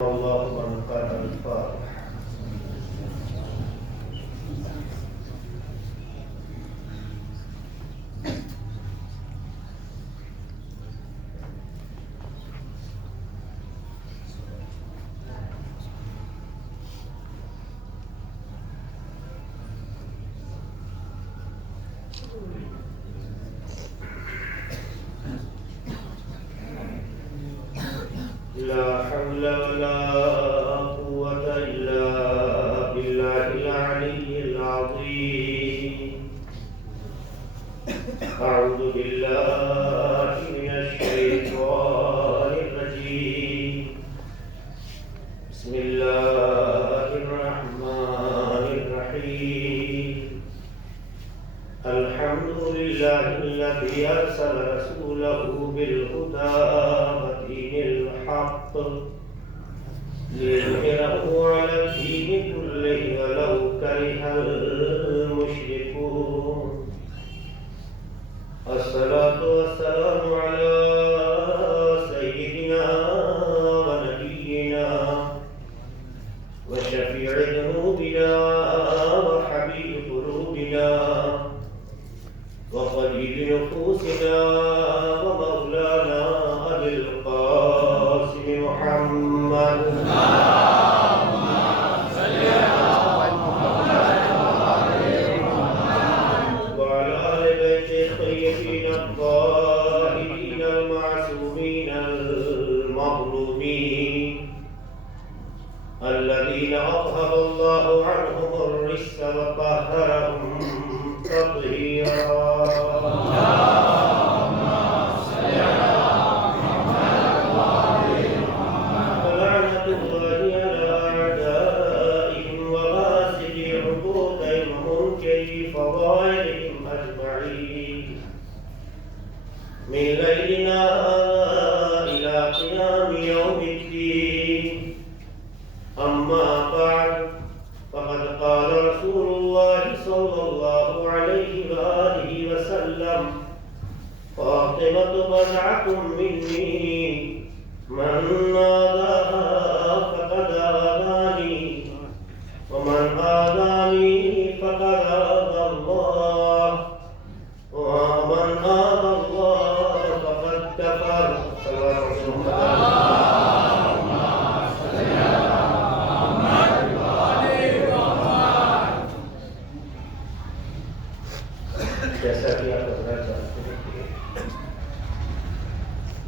الله من قال الفاتح. لا حول ولا قوة إلا بالله العلي العظيم. أعوذ بالله من الشيطان الرجيم. بسم الله الرحمن الرحيم. الحمد لله الذي أرسل رسوله بالهدى ودين الحق ليظهره على الدين كله ولو كره المشركون. الصلاة والسلام على سيدنا ونبينا وشفيع ذنوبنا وحبيب قلوبنا وطبيب نفوسنا ومولانا أبي القاسم محمد. اللهم صل على محمد وعلى آل بيته الطيبين الطاهرين المعصومين المظلومين الذين أذهب الله عنهم الرجس وطهرهم تطهيرا. من ليلنا إلى قيام يوم الدين. أما بعد، فقد قال رسول الله صلى الله عليه وآله وسلم: فاطمة بضعة مني، من آذاها فقد آذاني، ومن آذاني فقد آذى الله، ومن آذى الله فقد كفر. جیسا کہ آپ حضرات جانتے ہیں کہ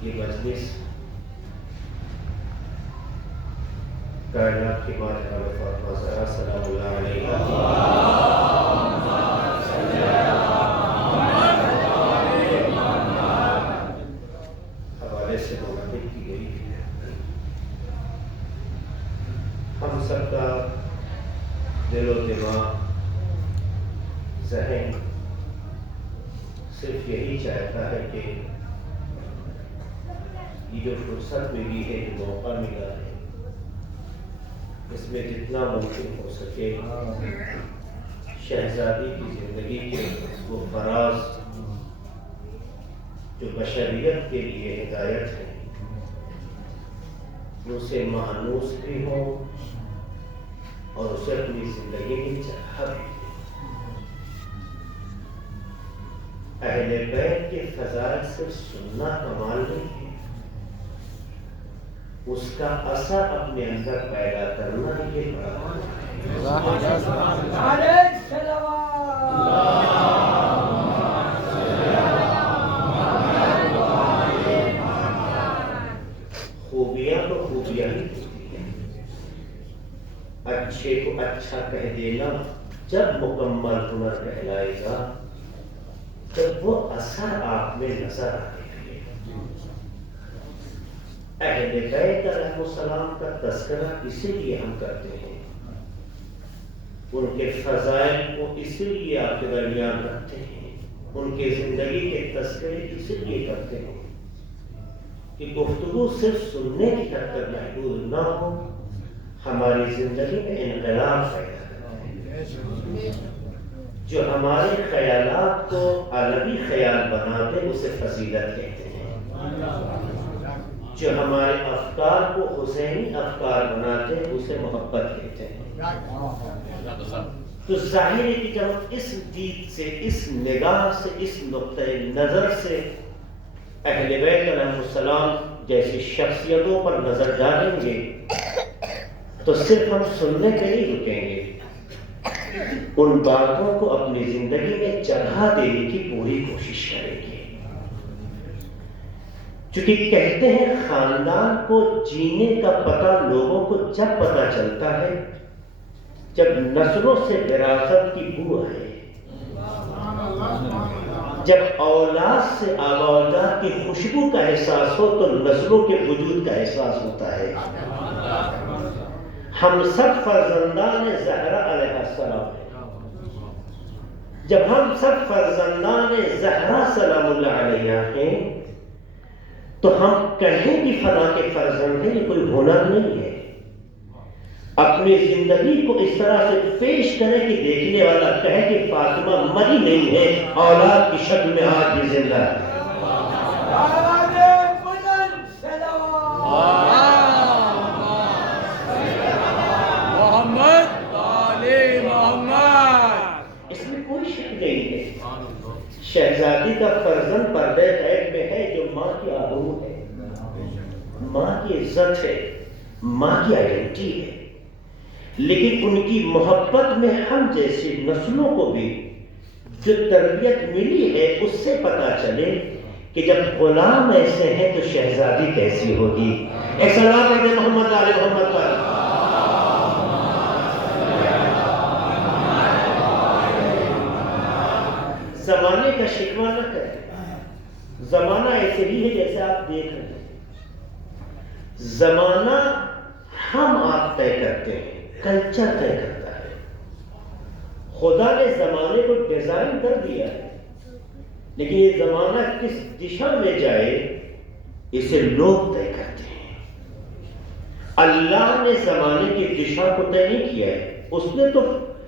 یہ مجلس کائنات کی ماں جناب فاطمہ زہرا سلام اللہ علیہا حوالے سے منعقد کی گئی ہے. ہم سب کا دل و دماغ ذہن صرف یہی چاہتا ہے کہ یہ جو فرصت ملی ہے، جو موقع ملا ہے، اس میں جتنا ممکن ہو سکے شہزادی کی زندگی کے وہ فراز جو بشریت کے لیے ہدایت ہے ان سے مانوس بھی ہوں اور اسے اپنی زندگی میں چاہا بھی. اہل بیت کے فضائل صرف سننا کمال نہیں ہے، اس کا اثر اپنے اندر پیدا کرنا یہ بڑا خوبیاں تو خوبیاں ہی ہوتی ہیں. اچھے کو اچھا کہہ دینا جب مکمل ہنر کہلائے گا، جب وہ اثر آپ میں نظر آنے لگے. اہل بیت علیہ السلام کا تذکرہ اسی لیے ہم کرتے ہیں، ان کے فضائل کو اسی لیے آپ کے درمیان رکھتے ہیں، ان کے زندگی کے تذکرے اسی لیے کرتے ہیں کہ گفتگو صرف سننے کی حد تک محدود نہ ہو، ہماری زندگی میں انقلاب پیدا کرے. جو ہمارے خیالات کو عالمی خیال بنا دے اسے فضیلت کہتے ہیں. جو ہمارے افکار کو حسینی افکار بناتے ہیں اسے محبت کہتے ہیں. تو ظاہر ہے کہ جب ہم اس دید سے، اس نگاہ سے، اس نقطۂ نظر سے اہل بیت علیہ السلام جیسی شخصیتوں پر نظر ڈالیں گے تو صرف ہم سننے پہ نہیں رکیں گے، ان باتوں کو اپنی زندگی میں جگہ دینے کی پوری کوشش کریں گے. چونکہ کہتے ہیں خاندان کو جینے کا پتہ لوگوں کو جب پتہ چلتا ہے جب نسلوں سے وراثت کی بو آئے، جب اولاد سے آبا اولاد کی خوشبو کا احساس ہو تو نسلوں کے وجود کا احساس ہوتا ہے. ہم سب فرزندان زہرا علیہ السلام ہیں. جب ہم سب فرزندان زہرا سلام اللہ علیہ ہیں تو ہم کہیں بھی فلاں کے فرزند ہیں، یہ کوئی ہنر نہیں ہے. اپنی زندگی کو اس طرح سے پیش کریں کہ دیکھنے والا کہے کہ فاطمہ مری نہیں ہے، اولاد کی شکل میں آج بھی زندہ ہے. اس میں کوئی شک نہیں ہے. شہزادی کا فرزند پردے غیب میں ہے جو ماں کی آبرو ہے، ماں کی عزت ہے، ماں کی آئیڈینٹی ہے. لیکن ان کی محبت میں ہم جیسی نسلوں کو بھی جو تربیت ملی ہے اس سے پتہ چلے کہ جب غلام ایسے ہیں تو شہزادی کیسی ہوگی. ایک سلام پڑھتے محمد آل محمد پر. زمانے کا شکوہ نہ کریں. زمانہ ایسے ہی ہے جیسے آپ دیکھ رہے ہیں. زمانہ ہم آپ طے کرتے ہیں، کلچر طے کرتا ہے. خدا نے زمانے کو ڈیزائن کر دیا ہے لیکن یہ زمانہ کس دشا میں جائے اسے لوگ طے کرتے ہیں. اللہ نے زمانے کی دشا کو طے نہیں کیا ہے، اس نے تو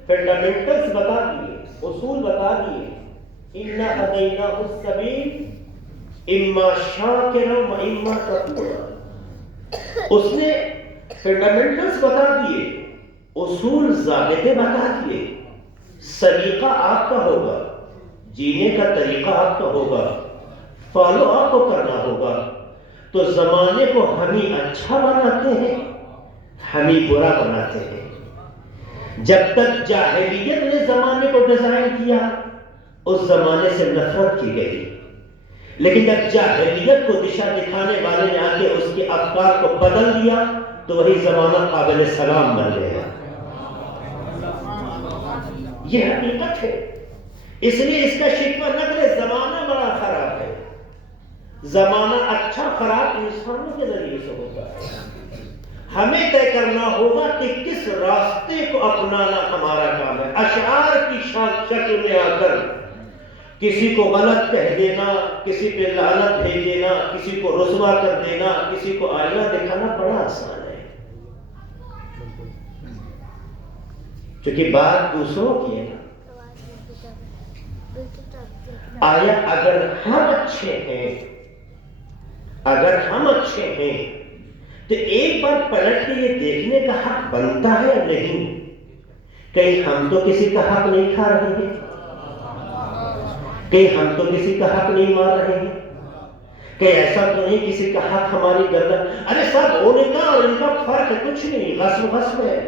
فنڈامنٹلز بتا دیے، اصول بتا دیے. اِنَّا هَدَيْنَاهُ السَّبِيلَ اِمَّا شَاكِرًا وَإِمَّا كَفُورًا. اس نے فنڈامنٹلز بتا دیے، اصول ضابطے بتا دیے. سلیقہ آپ کا ہوگا، جینے کا طریقہ آپ کا ہوگا، فالو آپ کو کرنا ہوگا. تو زمانے کو ہم ہی اچھا بناتے ہیں، ہم ہی برا بناتے ہیں. جب تک جاہلیت نے زمانے کو ڈیزائن کیا اس زمانے سے نفرت کی گئی، لیکن جب جاہلیت کو دشا دکھانے والے نے آ کے اس کے افکار کو بدل دیا تو وہی زمانہ قابل سلام بن گیا. یہ حقیقت ہے. اس لیے اس کا شکوہ نہ کرے. زمانہ بڑا خراب ہے. زمانہ اچھا خراب انسانوں کے ذریعے سے ہوتا ہے. ہمیں طے کرنا ہوگا کہ کس راستے کو اپنانا ہمارا کام ہے. اشعار کی شکل میں آ کر کسی کو غلط کہہ دینا، کسی پہ لعنت بھیج دینا، کسی کو رسوا کر دینا، کسی کو آئینہ دکھانا بڑا آسان ہے. کیونکہ بات دوسروں کی ہے. آیا اگر ہم اچھے ہیں، اگر ہم اچھے ہیں تو ایک بار پلٹ کے یہ دیکھنے کا حق بنتا ہے یا نہیں کہیں ہم تو کسی کا حق نہیں کھا رہے ہیں، کہیں ہم تو کسی کا حق نہیں مار رہے ہیں، کہیں ایسا تو نہیں کسی کا حق ہماری گردن. ارے صاحب ان کا اور ان کا فرق ہے کچھ نہیں، غصب ہے.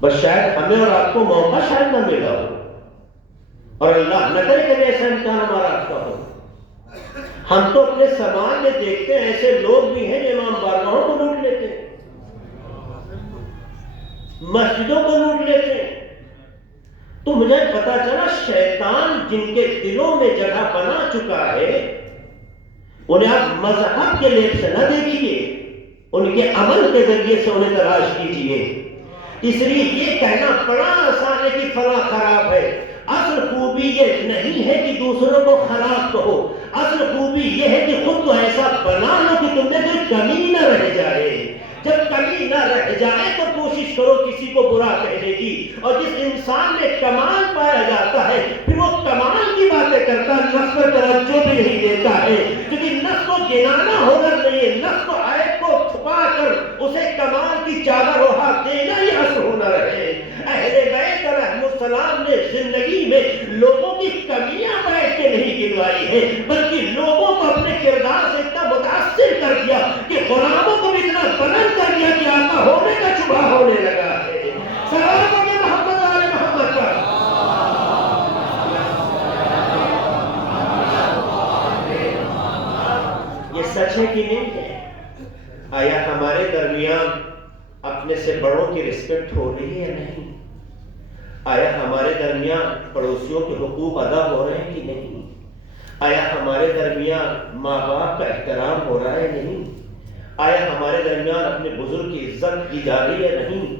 بس شاید ہمیں اور آپ کو موقع شاید نہ ملا ہو، اور اللہ نہ کرے کہ ایسا امتحان ہمارا آپ کا ہو. ہم تو اپنے سماج میں دیکھتے ہیں ایسے لوگ بھی ہیں جو امام بارگاہوں کو لوٹ لیتے ہیں، مسجدوں کو لوٹ لیتے ہیں. تو مجھے پتا چلا شیطان جن کے دلوں میں جگہ بنا چکا ہے انہیں آپ مذہب کے لیے سے نہ دیکھیے، ان کے عمل کے ذریعے سے انہیں تلاش کیجیے. اس لیے یہ کہنا بڑا آسان ہے کہ فلاں خراب ہے. اصل خوبی یہ نہیں ہے کہ دوسروں کو خراب کہو، اصل خوبی یہ ہے کہ خود کو ایسا بنا لو کہ تم میں کوئی کمی نہ رہ جائے. جب کمی نہ رہ جائے تو کوشش کرو کسی کو برا کہنے کی. اور جس انسان میں کمال پایا جاتا ہے پھر وہ کمال کی بات باتیں کرتا ہے، نفس پر توجہ بھی نہیں دیتا ہے، کیونکہ نفس کو گنانا ہنر نہیں ہے، نفس کو عیب کو چھپا کر اسے کمال کی چادر اڑا دینا ہی اصل ہنر ہے۔ اہل بیت علیہ السلام نے زندگی میں لوگوں کی کمیاں بیٹھ کے نہیں گنوائی ہے، بلکہ لوگوں کو اپنے کردار سے اتنا متاثر کر دیا کہ غلاموں کو بھی اتنا بلند کر دیا کہ آقا ہونے کا شبہ ہونے لگا ہے۔ سلام ہو محمد آل محمد پر۔ یہ سچ ہے کہ نہیں ہے؟ آیا ہمارے درمیان اپنے سے بڑوں کی رسپیکٹ ہو رہی ہے یا نہیں؟ آیا ہمارے درمیان پڑوسیوں کے حقوق ادا ہو رہے ہیں کہ نہیں؟ آیا ہمارے درمیان ماں باپ کا احترام ہو رہا ہے نہیں؟ آیا ہمارے درمیان اپنے بزرگ کی عزت کی جا رہی ہے نہیں؟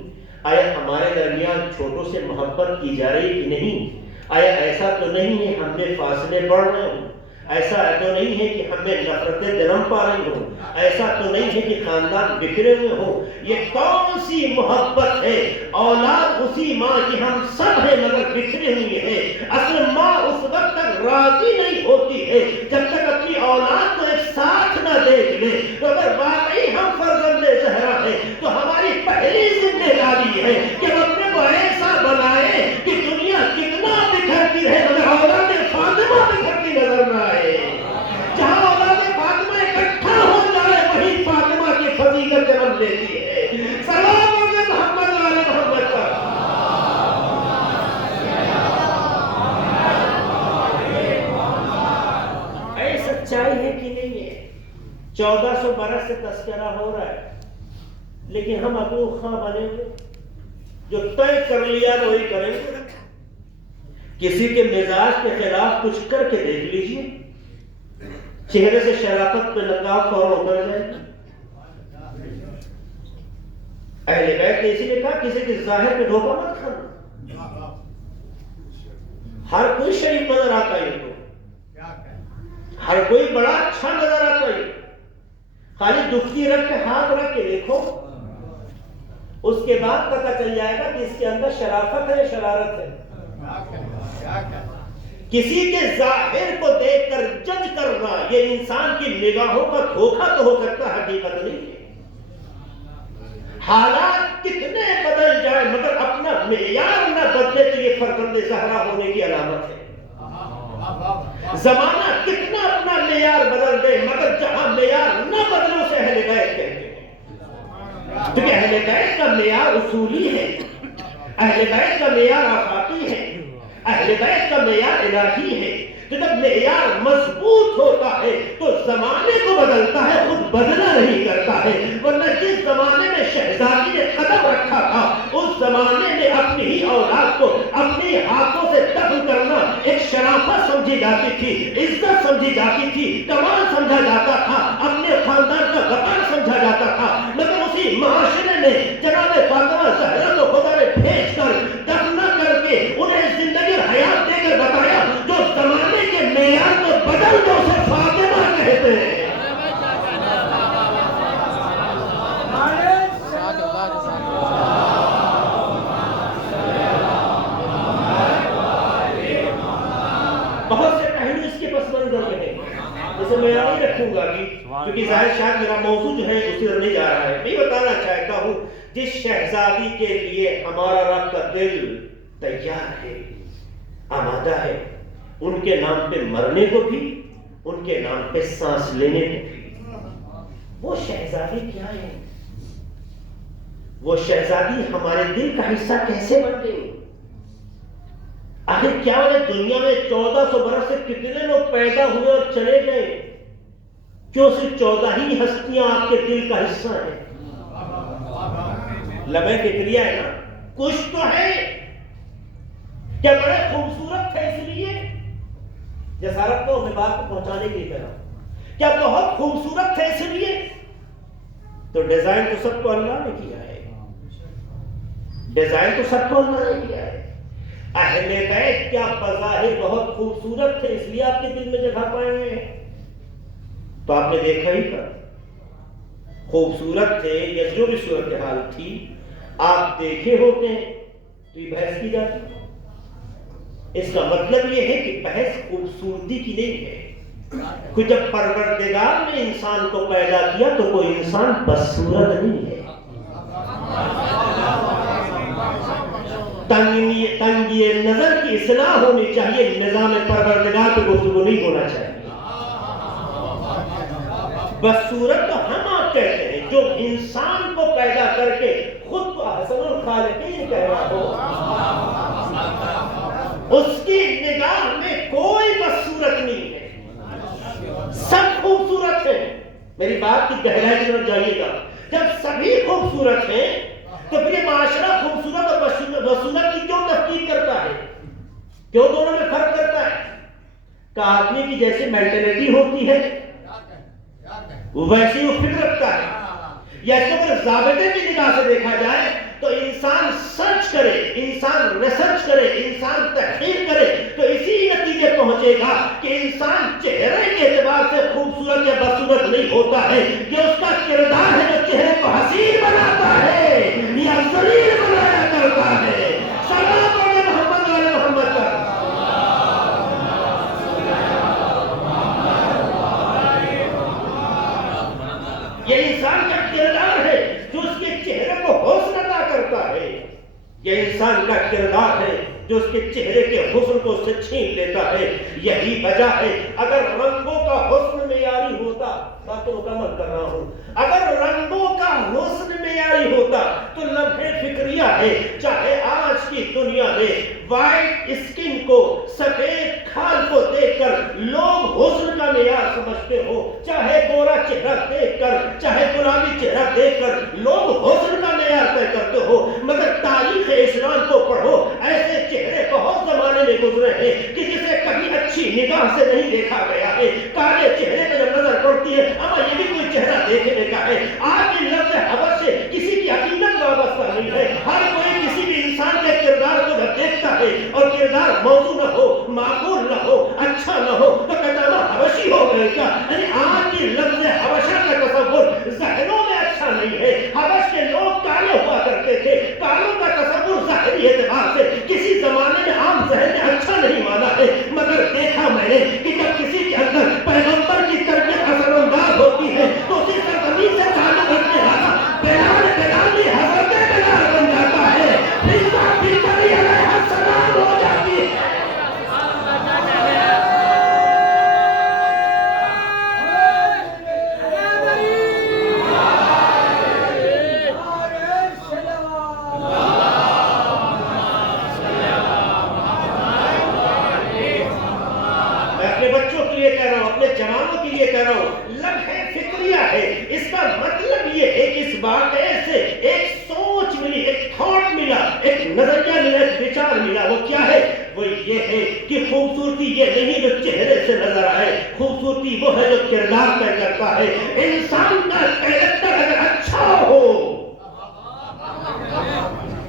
آیا ہمارے درمیان چھوٹوں سے محبت کی جا رہی ہے کہ نہیں؟ آیا ایسا تو نہیں ہے ہم میں فاصلے بڑھ رہے ہوں؟ ایسا تو نہیں ہے کہ ہم میں نفرتیں جنم پا رہی ہوں؟ ایسا تو نہیں ہے کہ خاندان بکھرے ہوئے ہوں؟ یہ کون سی محبت ہے؟ اولاد اسی ماں کی ہم سب ہیں مگر بکھرے ہوئے ہیں۔ اصل ماں اس وقت تک راضی نہیں ہوتی ہے جب تک اپنی اولاد کو ایک ساتھ نہ دیکھ لے۔ تو اگر واقعی ہم فرزند زہرا ہیں تو ہماری پہلی ذمہ داری ہے کہ ہم اپنے کو ایسا بنائے کہ دنیا کتنا بکھرتی رہے مگر اولاد فاطمہ بکھرتی نظر نہ آئے۔ جہاں اولاد فاطمہ اکٹھا ہو جائے وہی فاطمہ کی فضیلت جنم لیتی ہے۔ سلام ہو محمد والے محمد پر۔ اے سچائی ہے کہ نہیں ہے؟ 1400 برس سے تذکرہ ہو رہا ہے لیکن ہم ابو خاں بنے گے، جو طے کر لیا وہی کریں گے۔ کسی کے مزاج کے خلاف کچھ کر کے دیکھ لیجئے، چہرے سے شرافت پہ نقاب فوراً اتر جائے۔ اہل بیت نے اسی لیے کہا کسی کے ظاہر پہ دھوکہ مت کھانا۔ ہر کوئی شریف نظر آتا ہے، ہر کوئی بڑا اچھا نظر آتا ہے، خالی دکھی رکھ کے ہاتھ رکھ کے دیکھو، اس کے بعد پتہ چل جائے گا کہ اس کے اندر شرافت ہے یا شرارت ہے۔ کسی کے ظاہر کو دیکھ کر جج کرنا یہ انسان کی نگاہوں کا دھوکہ تو ہو سکتا ہے، حقیقت نہیں ہے۔ حالات کتنے بدل جائیں مگر اپنا معیار نہ بدلے تو یہ فرزند زہرا ہونے کی علامت ہے۔ زمانہ کتنا اپنا معیار بدل دے مگر جہاں معیار نہ بدلے اسے اہل بیت کہتے ہیں، کیونکہ اہل بیت کا معیار اصولی ہے، اہل بیت کا معیار آفاقی ہے، اہل بیت کا معیار الہی ہے۔ تو جب معیار مضبوط ہوتا ہے تو زمانے کو بدلتا ہے، خود بدلا نہیں کرتا ہے۔ ورنہ جس زمانے میں شہزادی نے قدم رکھا تھا اس زمانے میں اپنی ہی اولاد کو اپنی ہاتھوں سے دفن کرنا ایک شرافت سمجھی جاتی تھی، عزت سمجھی جاتی تھی، کمال سمجھا جاتا تھا، اپنے خاندان کا وقار سمجھا جاتا تھا۔ مگر اسی معاشرے نے جناب فاطمہ زہرا کو خدا نے بھیج کر دفن کر کے انہیں زندگی اور حیات دے کر بتایا جو زمانے کے معیار کو بدل دو اسے فاطمہ کہتے ہیں۔ بہت سے پہلو اس کے پس منظر میں ہیں جسے میں نہیں رکھوں گا کیونکہ ظاہر شاید میرا موضوع جو ہے اسی طرح نہیں جا رہا ہے۔ میں بتانا چاہتا ہوں جس شہزادی کے لیے ہمارا رب کا دل تیار ہے، آمادہ ہے، ان کے نام پہ مرنے کو بھی، ان کے نام پہ سانس لینے کو بھی۔ وہ شہزادی کیا ہے؟ وہ شہزادی ہمارے دل کا حصہ کیسے بن گئی؟ آخر کیا ہے دنیا میں 1400 برس سے کتنے لوگ پیدا ہوئے اور چلے گئے، کیوں صرف 14 ہی ہستیاں آپ کے دل کا حصہ ہیں؟ لبے فکریہ ہے نا، کچھ تو ہے۔ کیا بڑے خوبصورت تھے اس لیے؟ جسارت کو میں بات کو پہنچانے کے لیے کہہ رہا ہوں، کیا بہت خوبصورت تھے اس لیے؟ تو ڈیزائن تو سب کو اللہ نے کیا ہے، ڈیزائن تو سب کو اللہ نے کیا ہے۔ اہل بیت کیا بظاہر بہت خوبصورت تھے اس لیے آپ کے دل میں جگہ پائے ہوئے ہیں؟ تو آپ نے دیکھا ہی تھا، خوبصورت تھے یا جو بھی صورتحال تھی آپ دیکھے ہوتے ہیں تو یہ بحث کی جاتی ہے۔ اس کا مطلب یہ ہے کہ بحث خوبصورتی کی نہیں ہے کہ جب پروردگار نے انسان کو پیدا کیا تو کوئی انسان بدصورت نہیں ہے. تنگی نظر کی اصلاح ہونی چاہیے، نظام پروردگار پہ گفتگو نہیں ہونا چاہیے. بدصورت تو ہم آپ کہتے ہیں جو انسان کو پیدا کر کے خود کو احسن الخالقین کہہ رہا ہو، اس کی نگاہ میں کوئی بدصورت نہیں ہے، سب خوبصورت ہیں. میری بات کی گہرائی کی طرف جائیے گا. جب سبھی خوبصورت ہیں تو پھر یہ معاشرہ خوبصورت اور بدصورت کی کیوں تفکیک کرتا ہے؟ کیوں دونوں میں فرق کرتا ہے؟ کہ آدمی کی جیسی مینٹلٹی ہوتی ہے ویسے وہ فکر رکھتا ہے. یا اس کو اگر ضابطے کی نگاہ سے دیکھا جائے تو انسان سرچ کرے، انسان ریسرچ کرے، انسان تحقیق کرے تو اسی نتیجے پہنچے گا کہ انسان چہرے کے اعتبار سے خوبصورت یا بدصورت نہیں ہوتا ہے. یہ اس کا کردار ہے جو چہرے کو حسین بناتا ہے یا ذلیل بنایا کرتا ہے. سلام پڑھے محمد والے محمد پر. یہ انسان کا کردار ہے جو اس کے چہرے کو حسن عطا کرتا ہے. یہ انسان کا کردار ہے جو اس کے چہرے کے حسن کو اس سے چھین لیتا ہے. یہی وجہ ہے اگر رنگوں کا حسن معیاری ہوتا، بات تو مکمل کر رہا ہوں، اگر رنگوں کا حسن معیاری ہوتا تو لمحے فکریہ ہے. چاہے آج کی دنیا میں وائٹ اسکن کو، سفید کھال کو دیکھ کر لوگ حسن کا معیار سمجھتے ہو، چاہے گورا چہرہ دیکھ کر، چاہے گلابی چہرہ دیکھ کر لوگ حسن کا معیار طے کرتے ہو، مگر تاریخ اسلام کو پڑھو، ایسے چہرے بہت زمانے میں گزرے ہیں کہ جسے کبھی اچھی نگاہ سے نہیں دیکھا گیا ہے. کالے چہرے پہ جب نظر پڑتی ہے اما یہ بھی کوئی چہرہ دیکھنے کا ہے. آج کی لفظ حبش سے کسی کی حقیقت وابستہ نہیں ہے. ہر کوئی کسی بھی انسان کے کردار کو جب دیکھتا ہے اور کردار موضوع نہ ہو، معقول نہ ہو، اچھا نہ ہو تو کہتا ہے حبشی ہو گئے کیا. یعنی آج کی لفظ حبشہ کا تصور ذہنوں میں اچھا نہیں ہے. حبش کے لوگ کالے ہوا کرتے تھے، کالوں کا تصور ظاہری اعتبار سے کسی زمانے میں عام ذہن نے اچھا نہیں مانا ہے. مگر دیکھا میں نے کہ جب کسی کے اندر پیغمبر کی تربیت اثر انداز ہوتی ہے تو اسی سرزمین سے تعلق رکھنے والا بلال حضرت بلال بن جاتا ہے. علیہ السلام ہو جاتی ہے. جوانوں کے لیے کہہ رہا ہوں، لمحے فکریہ ہے. اس کا مطلب یہ ہے کہ اس واقعے سے ایک سوچ ملی، ایک تھاٹ ملا، ایک نظریہ ملا، ایک وچار ملا. وہ کیا ہے؟ وہ یہ ہے کہ خوبصورتی یہ نہیں جو چہرے سے نظر آئے، خوبصورتی وہ ہے جو کردار طے کرتا ہے. انسان کا کریکٹر اگر اچھا ہو،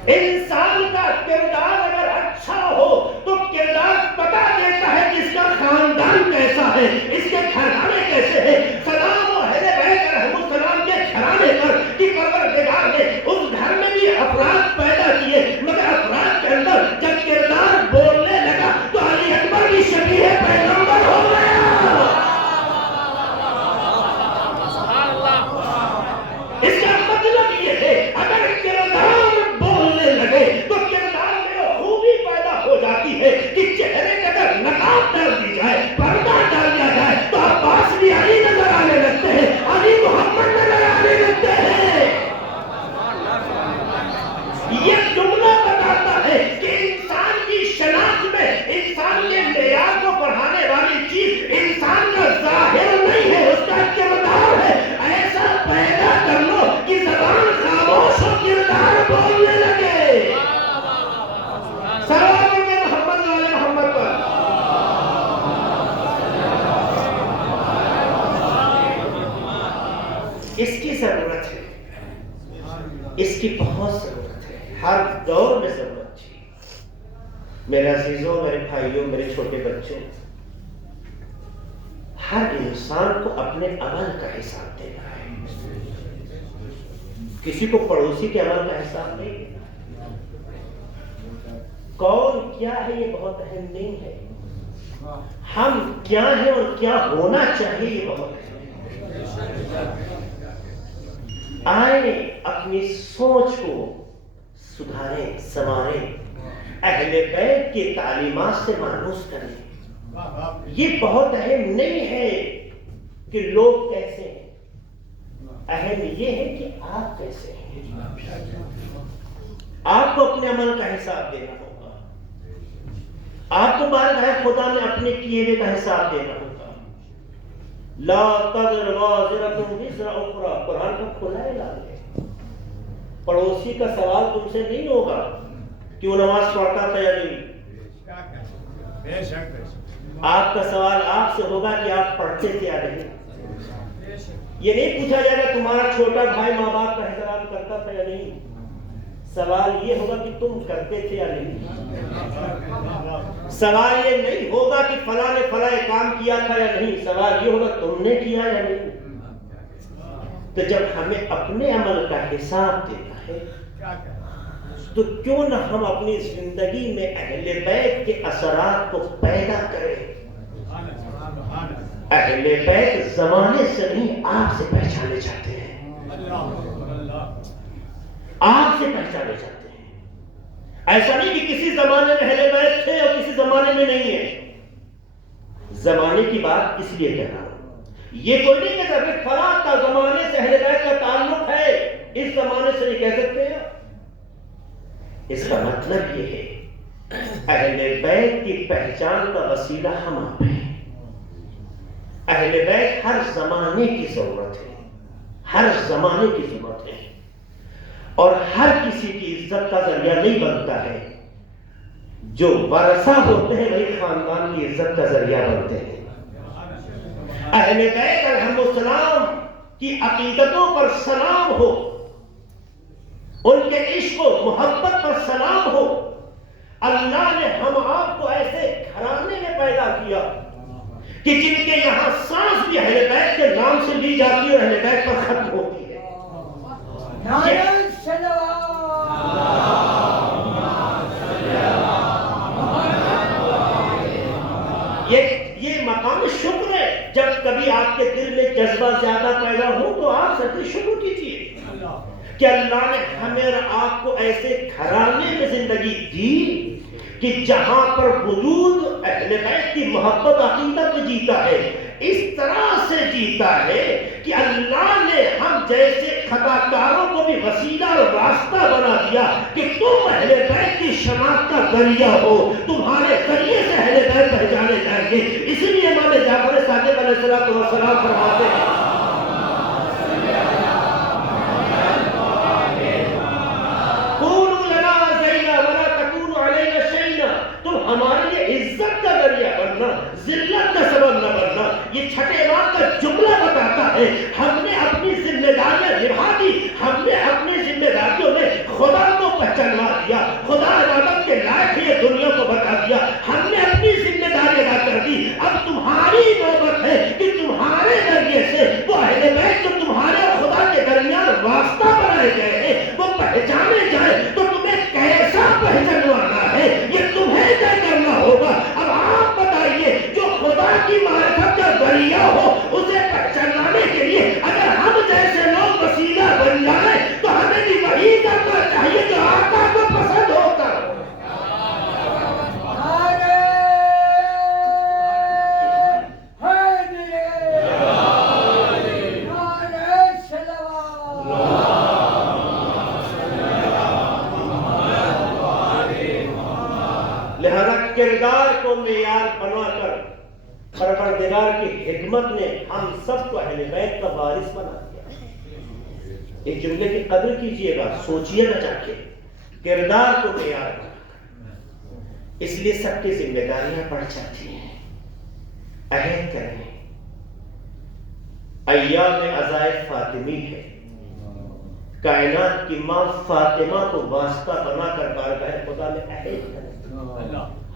انسان کا کردار اگر اچھا ہو تو کردار پتا دیتا ہے کہ اس کا خاندان کیسا ہے، اس کے گھرانے کیسے ہیں. سلام و اہل بیت رحمۃ السلام کے گھرانے پر کہ پروردگار نے اس گھر میں بھی افراد پیدا کیے، مگر افراد کے اندر جب کردار بولنے لگا تو علی اکبر بھی شبیہ پیغمبر ہو گیا. اس کا مطلب یہ ہے اگر کردار بولنے لگے تو کردار میں خوبی پیدا ہو جاتی ہے کہ چہرے کے اگر نقاب ڈال دی جائے، پردہ ڈال دیا جائے تو عباس بھی علی نظر آنے لگتے ہیں، علی محمد نظر آنے لگتے ہیں. یہ جملہ بتاتا ہے کہ انسان کی شناخت میں انسان کے معیار کو بڑھانے والی چیز انسان کا ظاہر نہیں ہے، اس کا کردار ہے. ایسا پیدا کر لو کہ زبان خاموش ہو، کردار بولنے لگے. سلام کے محمد والے محمد پر. اس کی ضرورت ہے، اس کی بہت ضرورت ہے، ہر دور میں ضرورت تھی. میرے عزیزوں، میرے بھائیوں، میرے چھوٹے بچوں، ہر انسان کو اپنے عمل کا حساب دینا ہے. کسی کو پڑوسی کے عمل کا حساب نہیں دینا. کون کیا ہے یہ بہت اہم نہیں ہے، ہم کیا ہیں اور کیا ہونا چاہیے یہ بہت اہم ہے۔ آئے اپنی سوچ کو سدھاریں، سنواریں، اہل بیت کی تعلیمات سے مانوس کریں۔ یہ بہت اہم نہیں ہے کہ لوگ کیسے ہیں، اہم یہ ہے کہ آپ کیسے ہیں۔ آپ کو اپنے عمل کا حساب دینا ہوگا، آپ کو بارگاہ خدا میں اپنے کیے ہوئے کا حساب دینا ہوگا۔ لا تزر وازرۃ وزر اخری، قرآن کا کھلا اعلان ہے۔ پڑوسی کا سوال تم سے نہیں ہوگا کہ وہ نماز پڑھتا تھا یا نہیں، آپ کا سوال آپ سے ہوگا کہ آپ پڑھتے تھے یا نہیں۔ یہ نہیں پوچھا جائے گا تمہارا چھوٹا بھائی ماں باپ کا احترام کرتا تھا یا نہیں، سوال یہ ہوگا کہ تم کرتے تھے یا نہیں۔ سوال یہ نہیں ہوگا کہ فلاں نے فلاں کام کیا تھا یا نہیں، سوال یہ ہوگا تم نے کیا یا نہیں۔ تو جب ہمیں اپنے عمل کا حساب دینا ہے تو کیوں نہ ہم اپنی زندگی میں اہل بیت کے اثرات کو پیدا کریں۔ اہل بیت زمانے سے نہیں آپ سے پہچانے جاتے ہیں، آپ سے پہچانے جاتے ہیں۔ ایسا نہیں کہ کسی زمانے میں اہل بیت تھے اور کسی زمانے میں نہیں ہے۔ زمانے کی بات اس لیے کہہ رہا ہوں، یہ کوئی نہیں کہتا کہ فلاں کا زمانے سے اہل بیت کا تعلق ہے، اس زمانے سے نہیں کہہ سکتے ہیں۔ اس کا مطلب یہ ہے اہل بیت کی پہچان کا وسیلہ ہم آپ ہیں۔ اہل بیت ہر زمانے کی ضرورت ہے، ہر زمانے کی ضرورت ہے، اور ہر کسی کی عزت کا ذریعہ نہیں بنتا ہے۔ جو ورثہ ہوتے ہیں وہی خاندان کی عزت کا ذریعہ بنتے ہیں۔ اہل بیت علیہم السلام کی عقیدتوں پر سلام ہو، ان کے عشق و محبت پر سلام ہو۔ اللہ نے ہم آپ کو ایسے گھرانے میں پیدا کیا کہ جن کے یہاں سانس بھی اہل بیت کے نام سے لی جاتی ہے اور اہل بیت پر ختم ہوتی ہے۔ یہ مقام شکر ہے۔ جب کبھی آپ کے دل میں جذبہ زیادہ پیدا ہو تو آپ سچے شکر کیجیے کہ اللہ نے ہمیں اور آپ کو ایسے گھرانے میں زندگی دی کہ جہاں پر وجود اہل بیت کی محبت عقیدت میں جیتا ہے، اس طرح سے جیتا ہے کہ اللہ نے ہم جیسے خطاکاروں کو بھی وسیلہ اور راستہ بنا دیا کہ تم اہل بیت کی شناخت کا ذریعہ ہو، تمہارے ذریعے سے اہل بیت پہچانے جائیں گے۔ اسی لیے امام جعفر صادق علیہ السلام فرماتے ہیں ہمارے لیے عزت کا ذریعہ بننا، ذلت کا سبب نہ بننا۔ یہ چھٹے امام کا جملہ بتاتا ہے ہم نے اپنی ذمہ داریاں نبھا دی، ہم نے اپنی ذمہ داریوں میں خدا کو پہچانوا دیا، خدا عبادت کے لائق یہ دنیا کو بتا دیا، ہم نے اپنی ذمہ داری ادا کر دی۔ اب تمہاری نوبت ہے کہ تمہارے ذریعے سے وہ اہل بیت جو تمہارے اور خدا کے درمیان واسطہ بنائے گئے ہیں وہ پہچانے جائے۔ تو تمہیں کیسا پہچانوانا ہے یہ تمہیں طے کرنا ہوگا۔ اب آپ بتائیے جو خدا کی معرفت کا ذریعہ ہو اسے پہچانوانے کے لیے اگر ہم جیسے لوگ وسیلہ بن جائیں تو ہمیں بھی وہی کرنا چاہیے جو آقا کو پسند ہوتا ہو۔ لہذا کردار کو معیار بنا کر پروردگار کی حکمت نے ہم سب کو اہل بیت کا وارث بنا دیا۔ ایک جملے کی قدر کیجئے گا، سوچئے گا جا کے، کردار کو معیار بنا کر۔ اس لیے سب کی ذمہ داریاں بڑھ جاتی ہیں۔ عہد کریں، ایام عزائے فاطمی ہے، کائنات کی ماں فاطمہ کو واسطہ بنا کر بارگاہ خدا میں عہد کریں۔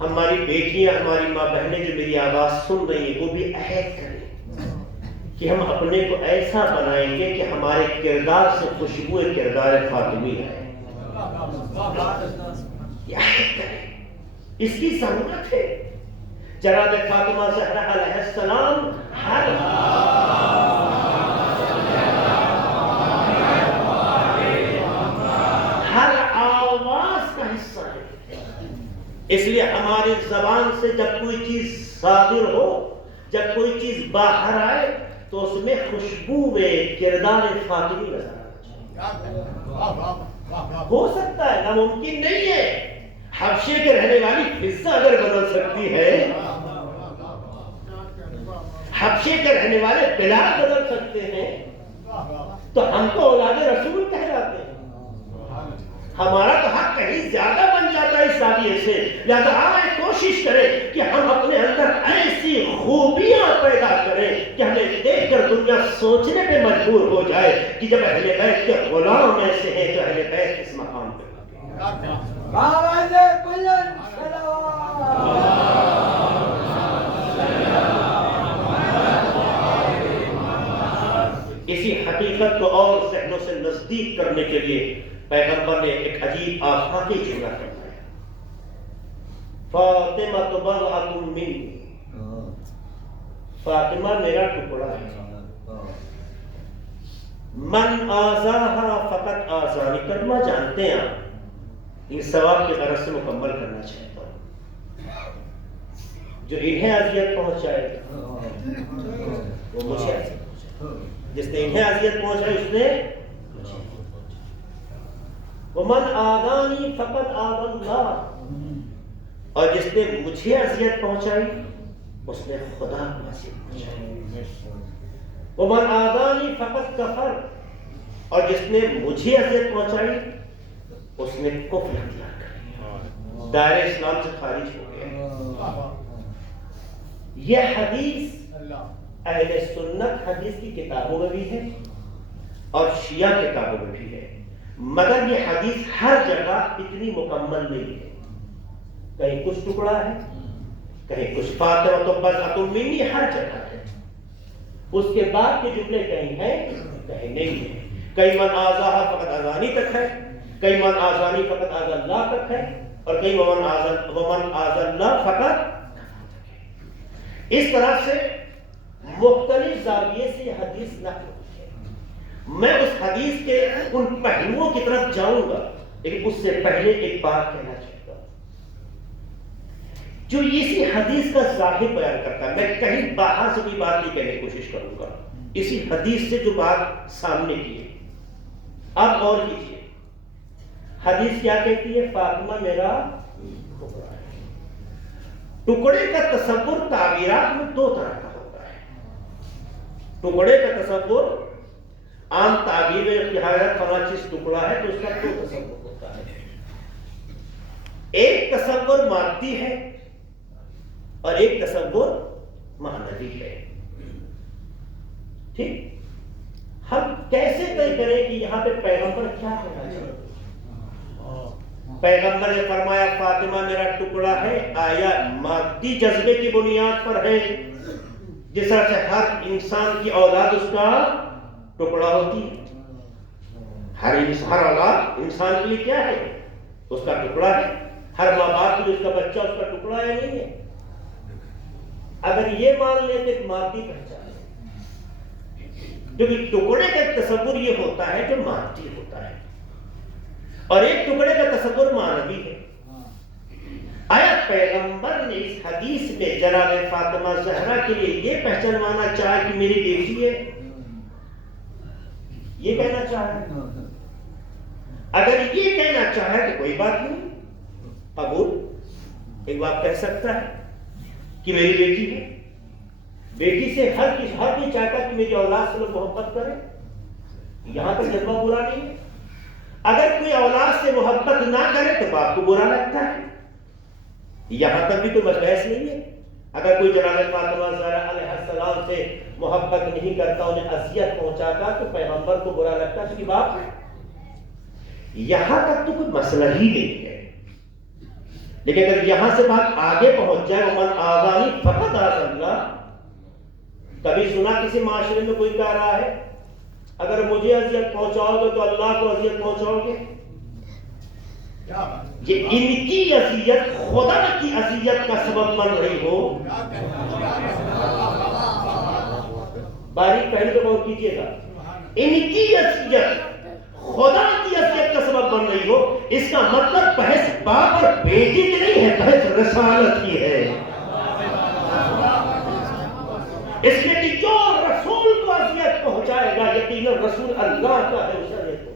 ہماری بیٹیاں، ہماری ماں بہنیں جو میری آواز سن رہی ہیں وہ بھی عہد کریں کہ ہم اپنے کو ایسا بنائیں گے کہ ہمارے کردار سے خوشبو کردار فاطمی ہے۔ یہ عہد کریں۔ اس کی ضرورت ہے. جناب فاطمہ زہرا علیہ السلام ہر آواز کا حصہ ہے. اس لیے ہماری زبان سے جب کوئی چیز صادر ہو، جب کوئی چیز باہر آئے تو اس میں خوشبو کردار فاطمی نظر آنا. ہو سکتا ہے، ناممکن نہیں ہے. حبشے کے رہنے والی فضہ اگر بدل سکتی ہے، حبشے کے رہنے والے بلال بدل سکتے ہیں، تو ہم تو اولاد رسول کہلاتے ہیں. ہمارا تو حق کہیں زیادہ بن جاتا ہے اس زاویے سے. لہذا آئے کوشش کریں کہ ہم اپنے اندر ایسی خوبیاں پیدا کریں کہ ہمیں دیکھ کر دنیا سوچنے پہ مجبور ہو جائے کہ جب اہل بیت کے غلام ایسے ہیں تو اہل بیت اس مقام پہ. اسی حقیقت کو اور ذہنوں سے نزدیک کرنے کے لیے پیغمبر نے ایک عجیب آفاقی جملہ فرمایا، فاطمہ بضعۃ منی، فاطمہ میرا ٹکڑا ہے. من آذاہا فقط آذانی، کلمہ جانتے ہیں آپ، ان ثواب کی غرض سے مکمل کرنا چاہتا ہوں. جو انہیں اذیت پہنچائے وہ مجھے اذیت پہنچائے، جس نے انہیں اذیت پہنچائی اس نے. ومن آذانی فقط آذى اللہ، اور جس نے مجھے اذیت پہنچائی اس نے خدا کو اذیت پہنچائی. ومن آذانی فقط کفر، اور جس نے مجھے اذیت پہنچائی اس نے کفر اختیار کر لیا، دائرہ اسلام سے خارج ہو گیا. یہ حدیث اہل سنت حدیث کی کتابوں میں بھی ہے اور شیعہ کتابوں میں بھی ہے، مگر یہ حدیث ہر جگہ اتنی مکمل نہیں ہے. کہیں کچھ ٹکڑا ہے، کہیں کچھ فاطمہ بضعۃ منی، ہر جگہ ہے. اس کے بعد کے جملے کہیں ہیں کہیں نہیں ہے. کہیں من آذاہا فقط آذانی تک ہے، کہیں من آذانی فقط آذى اللہ تک ہے، اور کہیں ومن آذى اللہ فقط. اس طرح سے مختلف زاویے سے حدیث نقل ہوئی ہے. میں اس حدیث کے ان پہلوؤں کی طرف جاؤں گا، لیکن اس سے پہلے ایک بات کہنا چاہتا ہوں جو اسی حدیث کا ظاہر بیان کرتا ہے. میں کہیں باہر سے کوئی بات نہیں کہنے کی کوشش کروں گا، اسی حدیث سے جو بات سامنے کی ہے آپ غور کیجیے. حدیث کیا کہتی ہے؟ فاطمہ میرا ٹکڑا ہے. ٹکڑے کا تصور تعبیرات میں دو طرح کا ہوتا ہے. ٹکڑے کا تصور عام تعبیر میں فلاں چیز ٹکڑا ہے تو اس کا دو تصور ہوتا ہے. ایک تصور مادی ہے اور ایک تصور معنوی ہے. ٹھیک، ہم کیسے طے کریں کہ یہاں پہ پیغمبر کیا کہنا چاہتے ہیں؟ پیغمبر نے فرمایا فاطمہ میرا ٹکڑا ہے، آیا مادی جذبے کی بنیاد پر ہے، جس طرح سے ہر انسان کی اولاد اس کا ٹکڑا ہوتی ہے. ہر اولاد انسان کے لیے کیا ہے؟ اس کا ٹکڑا ہے. ہر ماں باپ کے لیے اس کا بچہ اس کا ٹکڑا ہے نہیں ہے. اگر یہ مان لیں کہ مادی پہچان ہے، کیونکہ ٹکڑے کا تصور یہ ہوتا ہے جو مادی ہوتا ہے اور ایک ٹکڑے کا تصور معنوی ہے. آیا پیغمبر نے اس حدیث میں جناب فاطمہ زہرا کے لیے یہ پہچانوانا چاہا کہ میری بیٹی ہے؟ یہ کہنا چاہے؟ اگر یہ کہنا چاہے تو کوئی بات نہیں، قبول. ایک بات کہہ سکتا ہے کہ میری بیٹی ہے. بیٹی سے ہر کوئی چاہتا کہ میری اولاد سے لوگ محبت کرے، یہاں تک جذبہ برا نہیں ہے. اگر کوئی اولاد سے محبت نہ کرے تو باپ کو برا لگتا ہے، یہاں تک بھی کوئی بحث نہیں ہے. اگر کوئی جناب فاطمہ زہرا علیہ السلام سے محبت نہیں کرتا، انہیں اذیت پہنچاتا تو پیغمبر کو برا لگتا ہے، اس کی بات ہے. یہاں تک تو کوئی مسئلہ ہی نہیں ہے. لیکن اگر یہاں سے بات آگے پہنچ جائے ومن آذانی فقط آذى اللہ، کبھی سنا کسی معاشرے میں کوئی کہہ رہا ہے اگر مجھے اذیت پہنچاؤ گے تو اللہ کو اذیت پہنچاؤ گے؟ یہ ان کی اذیت خدا کی اذیت کا سبب بن رہی ہو. باریک پہلے تو غور کیجیے گا. ان کی اذیت خدا کی اذیت کا سبب بن رہی ہو، اس کا مطلب بحث باپ اور بیٹی کی نہیں ہے، بحث رسالت کی ہے. اس میں کہ جو رسول کو اذیت پہنچائے گا یقیناً رسول اللہ کا ہے، اسے دیکھو.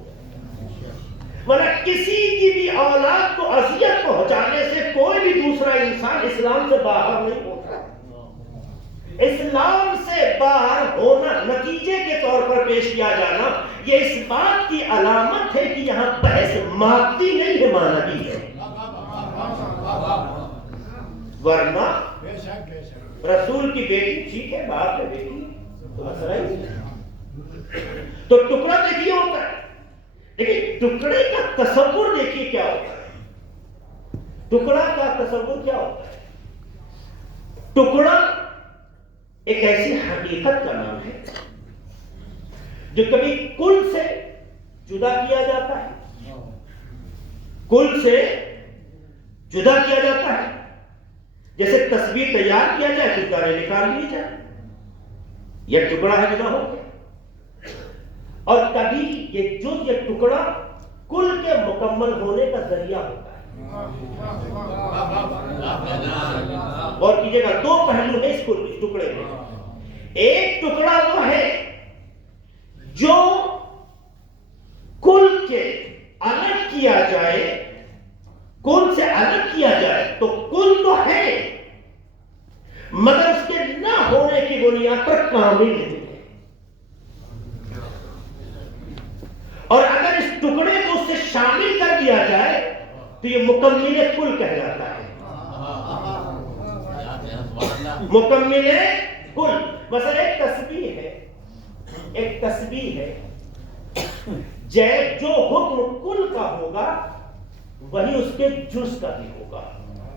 ورنہ کسی کی بھی اولاد کو اذیت پہنچانے سے کوئی بھی دوسرا انسان اسلام سے باہر نہیں ہوتا. اسلام سے باہر ہونا نتیجے کے طور پر پیش کیا جانا یہ اس بات کی علامت ہے کہ یہاں بحث مادی نہیں ہے، معنوی ہے. ورنہ رسول کی بیٹی ٹھیک ہے، باپ ہے بیٹی تو مسئلہ ہی نہیں. تو ٹکڑا دیکھیے ہوتا ہے، لیکن ٹکڑے کا تصور دیکھیے کیا ہوتا ہے. ٹکڑا کا تصور کیا ہوتا ہے؟ ٹکڑا ایک ایسی حقیقت کا نام ہے جو کبھی کل سے جدا کیا جاتا ہے، کل سے جدا کیا جاتا ہے. جیسے تصویر تیار کیا جائے کچھ دانے نکال لیے جائے، یہ ٹکڑا ہے جدا ہو گیا. اور کبھی یہ ٹکڑا کل کے مکمل ہونے کا ذریعہ ہوتا ہے. اور کیجیے گا دو پہلو ہے اس ٹکڑے میں. ایک ٹکڑا وہ ہے جو کل کے الگ کیا جائے، کل سے الگ کیا جائے تو کل تو ہے مگر اس کے نہ ہونے کی بنیاد پر کامل نہیں ہے. اور اگر اس ٹکڑے کو اس سے شامل کر دیا جائے تو یہ مکمل کل کہلاتا ہے. مکمل کل. مثلا ایک تسبیح ہے، ایک تسبیح ہے جو حکم کل کا ہوگا وہی اس کے جز کا بھی ہوگا.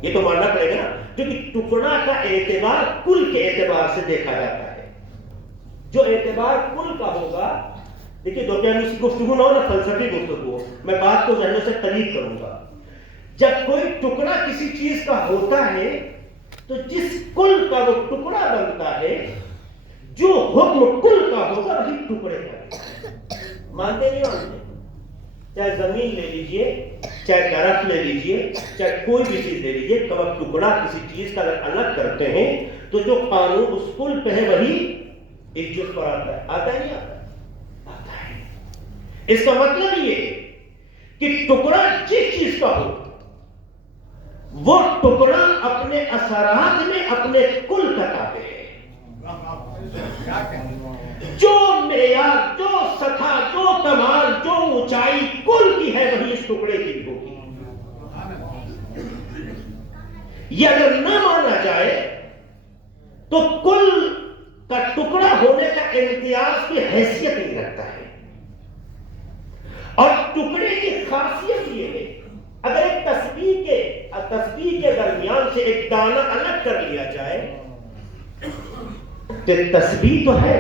یہ تو ماننا پڑے گا نا، کیونکہ ٹکڑا کا اعتبار کل کے اعتبار سے دیکھا جاتا ہے. جو اعتبار کل کا ہوگا، دیکھیے دو کیا گفتگو نہ ہو نا فلسفی گفتگو، میں بات کو ذہنوں سے قریب کروں گا. جب کوئی ٹکڑا کسی چیز کا ہوتا ہے تو جس کل کا وہ ٹکڑا بنتا ہے، جو حکم کل کا ہوگا وہی ٹکڑے کا. مانتے نہیں مانتے؟ چاہے زمین لے لیجئے، چاہے درخت لے لیجئے، چاہے کوئی بھی چیز لے لیجئے، کب آپ ٹکڑا کسی چیز کا الگ کرتے ہیں تو جو قانون اس کل پہ ہے وہی ایک جز پر آتا ہے. آتا ہے نہیں آتا ہے. اس کا مطلب یہ کہ ٹکڑا جس چیز کا ہو وہ ٹکڑا اپنے اثرات میں اپنے کل کا تابع ہے. جو معیار، جو سطح، جو کمال، جو اونچائی کل کی ہے وہی اس ٹکڑے کی بھی ہوگی. یہ اگر نہ مانا جائے تو کل کا ٹکڑا ہونے کا امتیاز کی حیثیت نہیں رکھتا ہے. اور ٹکڑے کی خاصیت یہ ہے اگر ایک تسبیح کے درمیان سے ایک دانہ الگ کر لیا جائے تو تسبیح تو ہے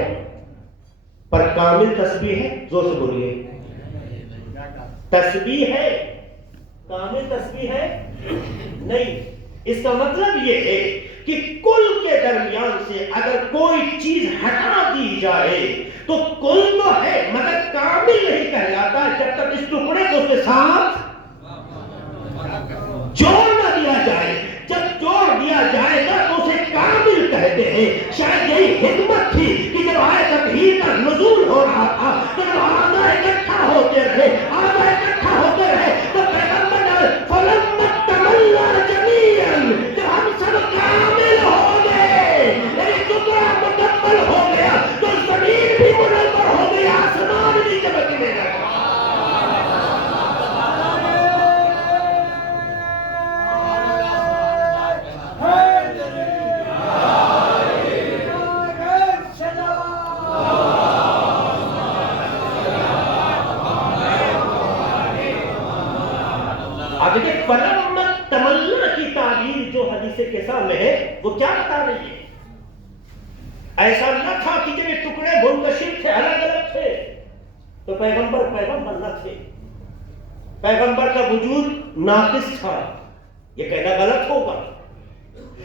پر کامل تسبیح ہے. زور سے بولیے. تسبیح ہے، کامل تسبیح ہے نہیں. اس کا مطلب یہ ہے کہ کل کے درمیان سے اگر کوئی چیز ہٹا دی جائے تو کل تو ہے مگر کامل نہیں کہلاتا جب تک اس ٹکڑے کو اس کے ساتھ جوڑ نہ دیا جائے. جب جوڑ دیا جائے گا تو اسے کامل کہتے ہیں. شاید یہی حکمت تھی کہ جب آیت تطہیر کا نزول ہو رہا تھا تو جب آدھا اکٹھا ہوتے رہے تو پیغمبر نے فلما تملا جميعا، جب ہم سب کامل ہو گئے، ایک ٹکڑا مکمل ہو گیا تو زمین بھی منور ہو گئی، آسمان بھی چمکنے لگا. کی تعبیر جو حدیث کے سامنے ہے وہ کیا بتا رہی ہے؟ ایسا نہ تھا کہ جب یہ ٹکڑے منتشر تھے، الگ الگ تھے تو پیغمبر نہ تھے. پیغمبر کا وجود ناقص تھا، یہ کہنا غلط ہوگا،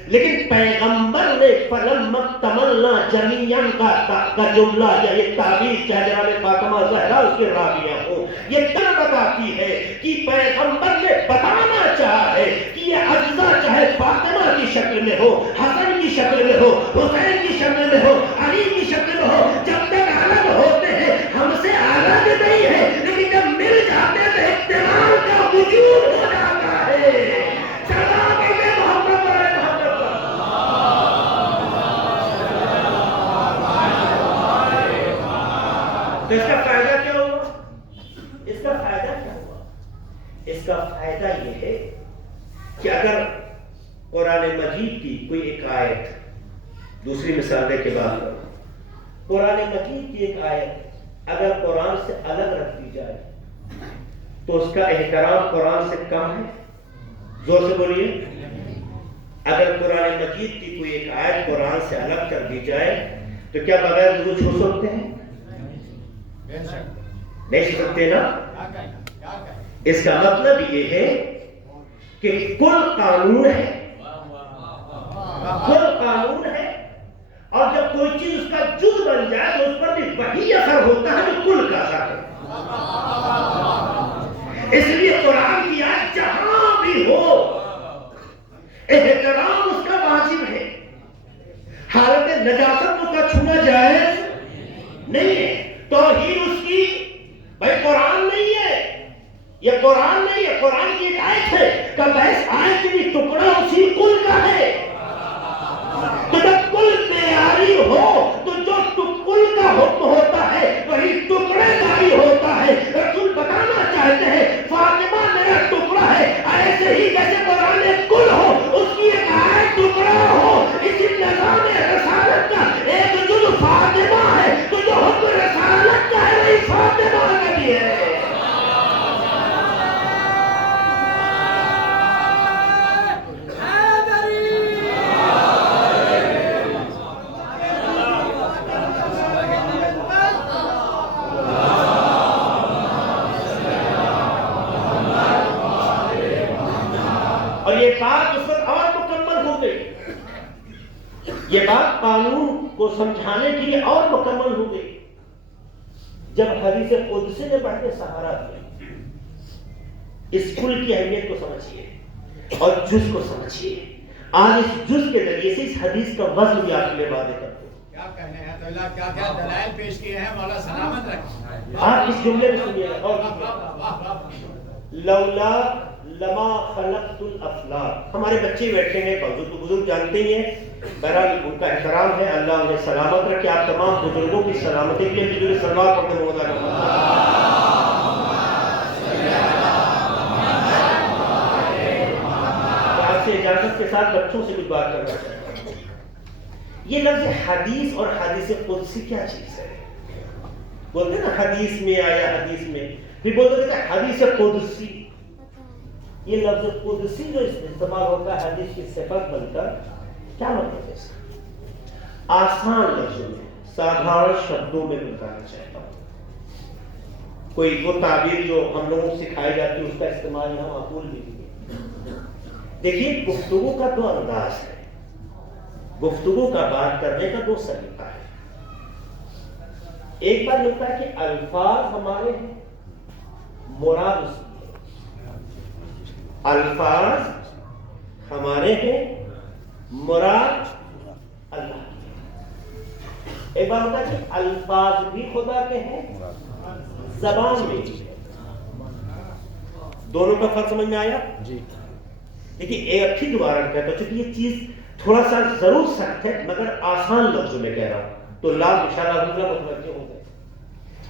لیکن پیغمبر نے فلما تمنا جمیعاً کا جملہ یا یہ تعبیر چاہے جناب فاطمہ زہرا اس کے راویہ ہو، یہ کیا بتاتی ہے کہ پیغمبر نے بتانا چاہا ہے کہ یہ اجزاء چاہے فاطمہ کی شکل میں ہو، حسن کی شکل میں ہو، حسین کی شکل میں ہو، علی کی شکل میں ہو، جب تک الگ ہوتے ہیں ہم سے الگ نہیں ہے، لیکن جب مل جاتے ہیں تو احتمال کا وجود ہو جاتا ہے۔ تو اس کا فائدہ کیا ہوا؟ اس کا فائدہ کیا ہوا؟ اس کا فائدہ یہ ہے کہ اگر قرآن مجید کی کوئی ایک آیت، دوسری مثال دے کے بات کروں، قرآن مجید کی ایک آیت اگر قرآن سے الگ رکھ دی جائے تو اس کا احترام قرآن سے کم ہے؟ زور سے بولیے۔ اگر قرآن مجید کی کوئی ایک آیت قرآن سے الگ کر دی جائے تو کیا بغیر وضو چھو سکتے ہیں؟ نہیں چھو سکتے نا؟ اس کا مطلب یہ ہے کہ کل قانون ہے، کل قانون ہے، اور جب کوئی چیز اس کا جز بن جائے تو اس پر بھی وہی اثر ہوتا ہے جو کل کا اثر ہے۔ اس لیے قرآن کی آیت جہاں بھی ہو احترام اس کا واجب ہے، حالت نجاست اس کا چھونا جائز نہیں ہے۔ توہین اس کی بھائی قرآن نہیں ہے، یہ قرآن نہیں ہے، قرآن کی ایک آیت ہے، کہ بحث آیت کی بھی ٹکڑا اسی کل کا ہے۔ تو جب کل معیاری ہو تو جو کل کا حکم ہوتا ہے وہی ٹکڑے کا بھی ہوتا ہے۔ رسول بتانا چاہتے ہیں فاطمہ میرا ٹکڑا ہے، ایسے ہی جیسے قرآن ایک کل ہو اس کی ایک آیت ٹکڑا ہو، اسی نظام رسالت کا ایک جز فاطمہ ہے، تو جو حکم رسالت کا ہے وہی فاطمہ کا بھی ہے۔ اور یہ بات اس وقت اور مکمل ہو گئی، یہ بات قانون کو سمجھانے کے لیے اور مکمل ہو گئی جب حدیث قدسی نے بڑھ کے سہارا دیا۔ اس کل کی اہمیت کو سمجھیے اور جز کو سمجھیے۔ آج اس جز کے ذریعے سے اس حدیث کا وزن بھی آپ کے لیے واضح کرتے ہیں۔ کیا کہنے ہیں تو اللہ کیا کیا دلائل پیش کیے ہیں، مولا سلامت رکھیں۔ آپ اس جملے میں سنیے گا، لولا لما خلقت الافلاک، ہمارے بچے بیٹھے ہیں، بزرگ جانتے ہی ہیں، بہرحال ان کا احترام ہے، اللہ انہیں سلامت رکھے۔ آپ تمام بزرگوں کی سلامتی کے لیے جو سلوات پڑھتے ہیں آپ سے اجازت کے ساتھ بچوں سے کچھ بات کرنا چاہتا ہوں۔ یہ لفظ حدیث اور حدیث قدسی کیا چیز ہے؟ بولتے ہیں نا حدیث میں آیا، حدیث میں بھی بولتے ہیں حدیث قدسی۔ یہ لفظ قدسی جو استعمال ہوتا ہے حدیث کی صفت بن کر، کیا مطلب ہے اس کا؟ آسان لفظوں میں، سادھارن شبدوں میں بتانا چاہتا ہوں۔ کوئی وہ تعبیر جو ہم لوگوں کو سکھائی جاتی ہے اس کا استعمال یہاں معقول نہیں ہے۔ دیکھیے گفتگو کا دو انداز ہے، گفتگو کا بات کرنے کا دو سلیقہ ہے۔ ایک بار ہوتا ہے کہ الفاظ ہمارے ہیں، مراد اس کی ہے، الفاظ ہمارے ہیں، مراد اللہ کی۔ ایک بار ہوتا ہے کہ الفاظ بھی خدا کے ہیں، زبان بھی ہے۔ دونوں کا فرق سمجھ میں آیا؟ جی دیکھیے ایک ہی دوبارہ کہتا ہوں، چونکہ یہ چیز تھوڑا سا ضرور سخت ہے مگر آسان لفظوں میں کہہ رہا ہوں تو لام اشارہ متوجہ ہو گئے۔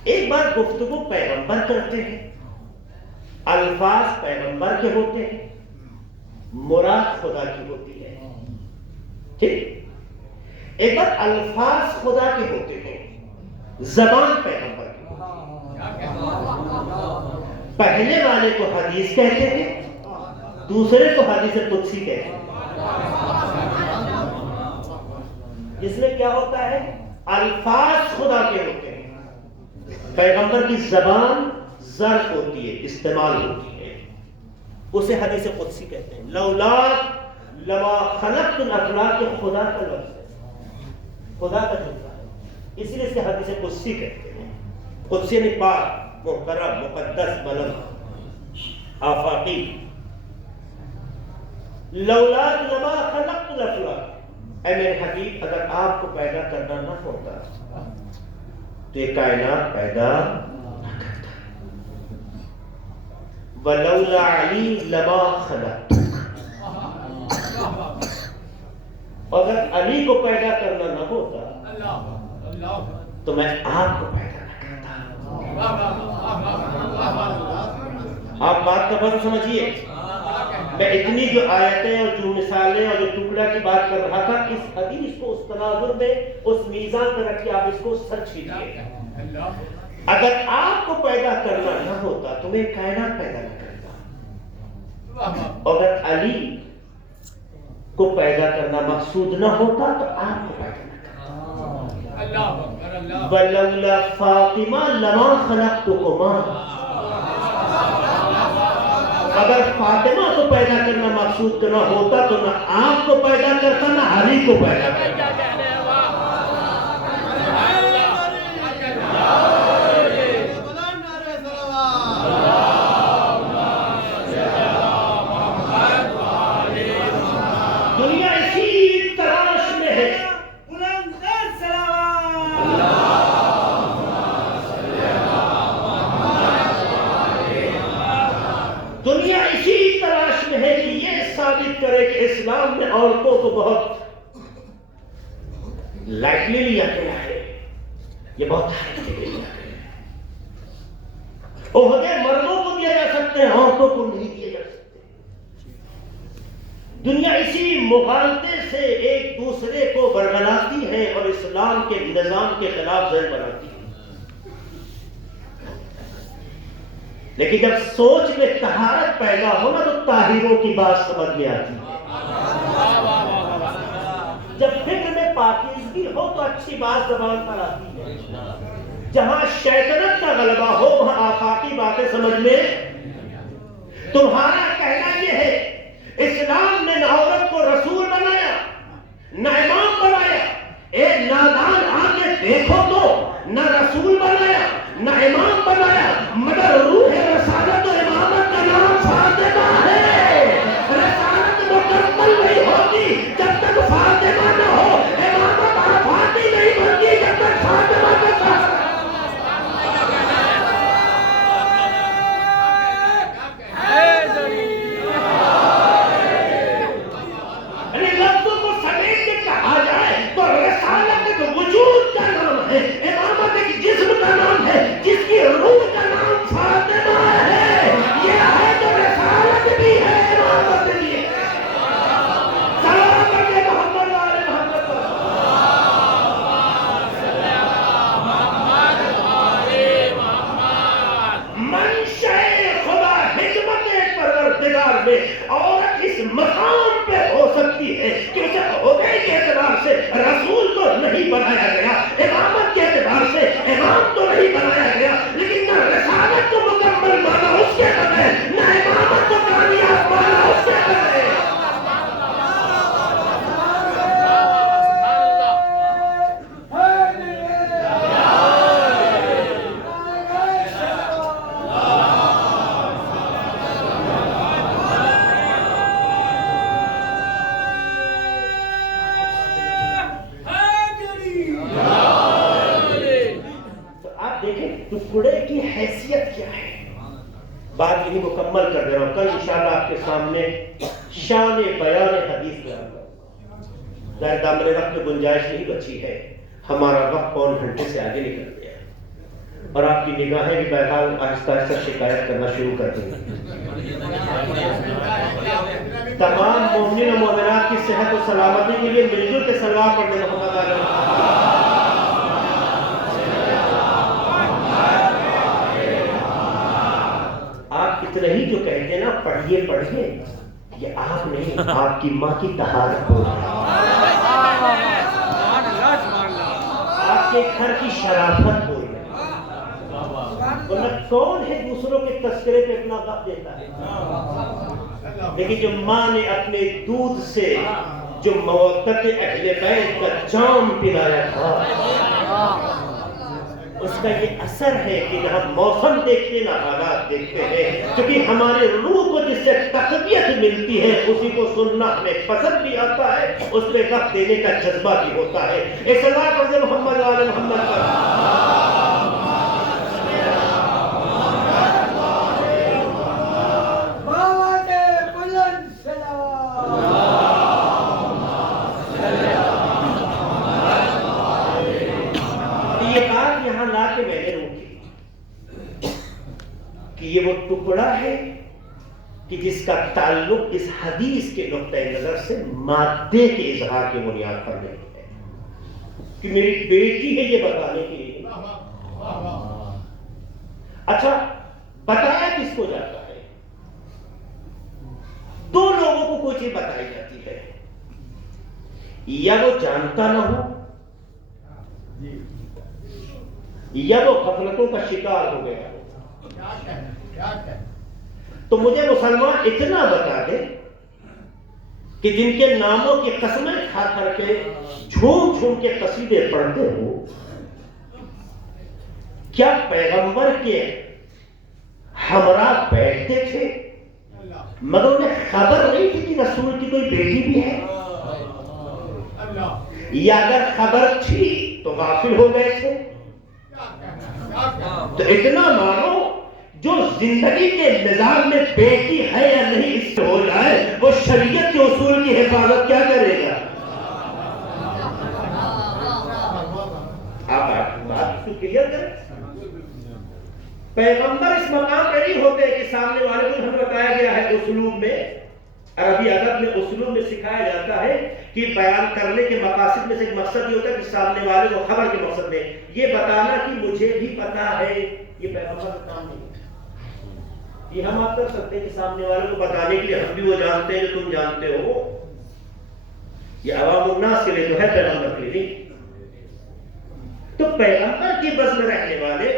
ایک بار گفتگو پیغمبر کرتے ہیں، الفاظ پیغمبر کے ہوتے ہیں، مراد خدا کی ہوتی ہے، ٹھیک؟ ایک بار الفاظ خدا کے ہوتے ہیں، زبان پیغمبر کی ہوتی ہے۔ پہلے والے کو حدیث کہتے ہیں، دوسرے کو حدیث قدسی کہتے ہیں، جس میں کیا ہوتا ہے الفاظ خدا کے ہوتے ہیں، پیغمبر کی زبان ظرف ہوتی ہے، استعمال ہوتی ہے۔ اسے حدیث قدسی کہتے ہیں. لولا لما خلقت الافلاک، یہ خدا کا لفظ ہے، خدا کا جملہ ہے، اس لیے اسے حدیث قدسی کہتے ہیں. قدسی یعنی پاک، محترم، مقدس، بلند، آفاقی. لولا لما خلقت الافلاک، اے میرے حبیب اگر آپ کو پیدا کرنا نہ ہوتا تو یہ کائنات پیدا نہ کرتا. ولولا علی لما خلقت، اگر علی کو پیدا کرنا نہ ہوتا تو میں آپ کو پیدا نہ کرتا. آپ بات کا بس سمجھیے. میں اتنی جو آیتیں اور جو مثالیں اور جو ٹکڑا کی بات کر رہا تھا، اس حدیث کو اس تناظر میں، اس میزان پر رکھ کے آپ اس کو سچ کیجیے. اگر آپ کو پیدا کرنا نہ ہوتا تو میں کائنات پیدا نہ کرتا. اگر علی کو پیدا کرنا مقصود نہ ہوتا تو آپ کو پیدا نہ کرتا. ولولا فاطمہ لما خلقتکما، اگر فاطمہ کو پیدا کرنا مقصود نہ ہوتا تو نہ آپ کو پیدا کرتا نہ علی کو پیدا کرتا. دنیا اسی تلاش میں ہے. دنیا اسی تلاش میں ہے کہ یہ ثابت کرے کہ اسلام نے عورتوں کو بہت لائٹلی لیا گیا ہے، یہ بہت ہلکے میں لیا گیا ہے. عہدے مردوں کو دیا جا سکتے ہیں، عورتوں کو نہیں دیے جا سکتے. دنیا اسی مغالطے سے ایک دوسرے کو برگلاتی ہے اور اسلام کے نظام کے خلاف زہر بناتی ہے. لیکن جب سوچ میں طہارت پیدا ہونا تو طاہروں کی بات سمجھ میں آتی ہے. جب فکر میں پاکیزگی ہو تو اچھی بات زبان پر آتی ہے. جہاں شیطنت کا غلبہ ہو وہاں آفاقی باتیں سمجھ میں. تمہارا کہنا یہ ہے اسلام نے نہ عورت کو رسول بنایا نہ امام بنایا. اے نادان آ کے دیکھو تو نہ رسول بنایا نہ امام بنایا، مگر روح رسالت و امامت کا نام فاطمہ ہے. رسالت مکمل نہیں ہوگی جب تک فاطمہ نہ ہو، امامت آفاقی نہیں بنتی جب تک فاطمہ کے ساتھ. لفظوں کو سمیٹ کے کہا جائے تو رسالت ایک وجود کا نام ہے، امامت ایک جسم کا نام ہے جس کی روح کا نام فاطمہ ہے. یہ ہے تو رسالت بھی ہے، امامت بھی ہے. سلام کرتے محمد والے محمد منشأ خدا حکمت پروردگار میں عورت اس مقام پہ ہو سکتی ہے کہ اسے عہدے کے اعتبار سے رسول تو نہیں بنایا گیا، امامت کے اعتبار سے امام تو نہیں بنایا گیا، لیکن نہ رسالت کو مکمل مانا اس کے بغیر، نہ امامت کو کامیاب مانا اس کے بغیر. ٹکڑے کی حیثیت کیا ہے؟ بات یہی مکمل کر دے رہا ہوں. کل انشاءاللہ آپ کے سامنے شان بیان حدیث بیان کروں گا. ظاہر دامن وقت میں گنجائش نہیں بچی ہے، ہمارا وقت پون گھنٹے سے آگے نکل گیا اور آپ کی نگاہیں بھی بہرحال آہستہ آہستہ شکایت کرنا شروع کر دیں. تمام مومنین و مومنات کی صحت و سلامتی کے لیے مل جل کے سلام پڑھنے محمد علیہ. آپ اتنا ہی جو کہتے ہیں نا پڑھیے پڑھیے، یہ آپ نہیں، آپ کی ماں کی طہارت ہو رہی ہے، آپ کے گھر کی شرافت ہو رہی ہے. ورنہ کون ہے دوسروں کے تذکرے پہ اپنا وقت دیتا ہے؟ لیکن جو ماں نے اپنے دودھ سے جو مودت اہل بیت کا جام پلایا تھا، اس کا یہ اثر ہے کہ نہ موسم دیکھتے نہ حالات دیکھتے ہیں، کیونکہ ہمارے روح کو جس سے تقویت ملتی ہے اسی کو سننا ہمیں پسند بھی آتا ہے، اس پہ وقت دینے کا جذبہ بھی ہوتا ہے۔ ایک صلاۃ پڑھ محمد وعلی محمد پر۔ کہ یہ وہ ٹکڑا ہے کہ جس کا تعلق اس حدیث کے نقطۂ نظر سے مادے کے اظہار کی بنیاد پر نہیں ہے کہ میری بیٹی ہے یہ بتانے کے لیے۔ اچھا بتایا کس کو جاتا ہے؟ دو لوگوں کو کوئی چیز بتائی جاتی ہے، یا وہ جانتا نہ ہو یا وہ غفلتوں کا شکار ہو گیا ہو۔ تو مجھے مسلمان اتنا بتا دے کہ جن کے ناموں کی قسمیں کھا کر کے جھوم جھوم کے قصیدے پڑھتے ہو، کیا پیغمبر کے ہمراہ بیٹھتے تھے مگر انہیں خبر نہیں تھی کہ رسول کی کوئی بیٹی بھی ہے؟ یا اگر خبر تھی تو غافل ہو گئے تھے؟ تو اتنا مانو جو زندگی کے نظام میں بیٹی ہے یا نہیں اس سے ہو جائے، وہ شریعت کے اصول کی حفاظت کیا کرے گا؟ آپ بات کو کلیئر کریں۔ پیغمبر اس مقام پہ نہیں ہوتے کہ سامنے والے کو ہمیں بتایا گیا ہے اسلوب میں، عربی ادب میں اسلوب میں سکھایا جاتا ہے کہ بیان کرنے کے مقاصد میں سے ایک مقصد یہ ہوتا ہے کہ سامنے والے کو خبر کے مقصد میں یہ بتانا کہ مجھے بھی پتا ہے، یہ پیغمبر کا کام نہیں ہے۔ یہ ہم آپ کر سکتے ہیں کہ سامنے والے کو بتانے کے لیے ہم بھی وہ جانتے ہیں جو تم جانتے ہو، یہ عوام الناس کے لیے تو ہے، پیغمبر کے لیے نہیں۔ تو پیغمبر کی بس میں رہنے والے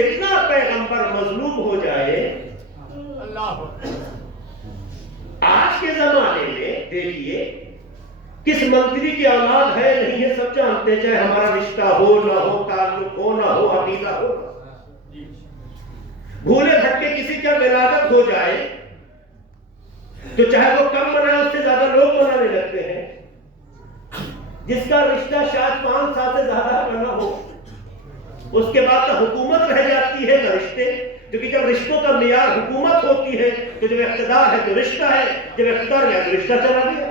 اتنا پیغمبر مظلوم ہو جائے، آج کے زمانے میں دیکھیے کس منتری کی اولاد ہے نہیں ہے سب جانتے ہیں، چاہے ہمارا رشتہ ہو نہ ہو، تعلق ہو نہ ہو، عقیدہ ہو، بھولے بھٹکے کسی کا ولادت ہو جائے تو چاہے وہ کم منائے اس سے زیادہ لوگ منانے لگتے ہیں۔ جس کا رشتہ شاید 5 سال سے زیادہ کا نہ ہو، اس کے بعد نہ حکومت رہ جاتی ہے نہ رشتے، کیونکہ جب رشتوں کا معیار حکومت ہوتی ہے تو جب اقتدار ہے تو رشتہ ہے، جب اقتدار ہے تو رشتہ چلا گیا۔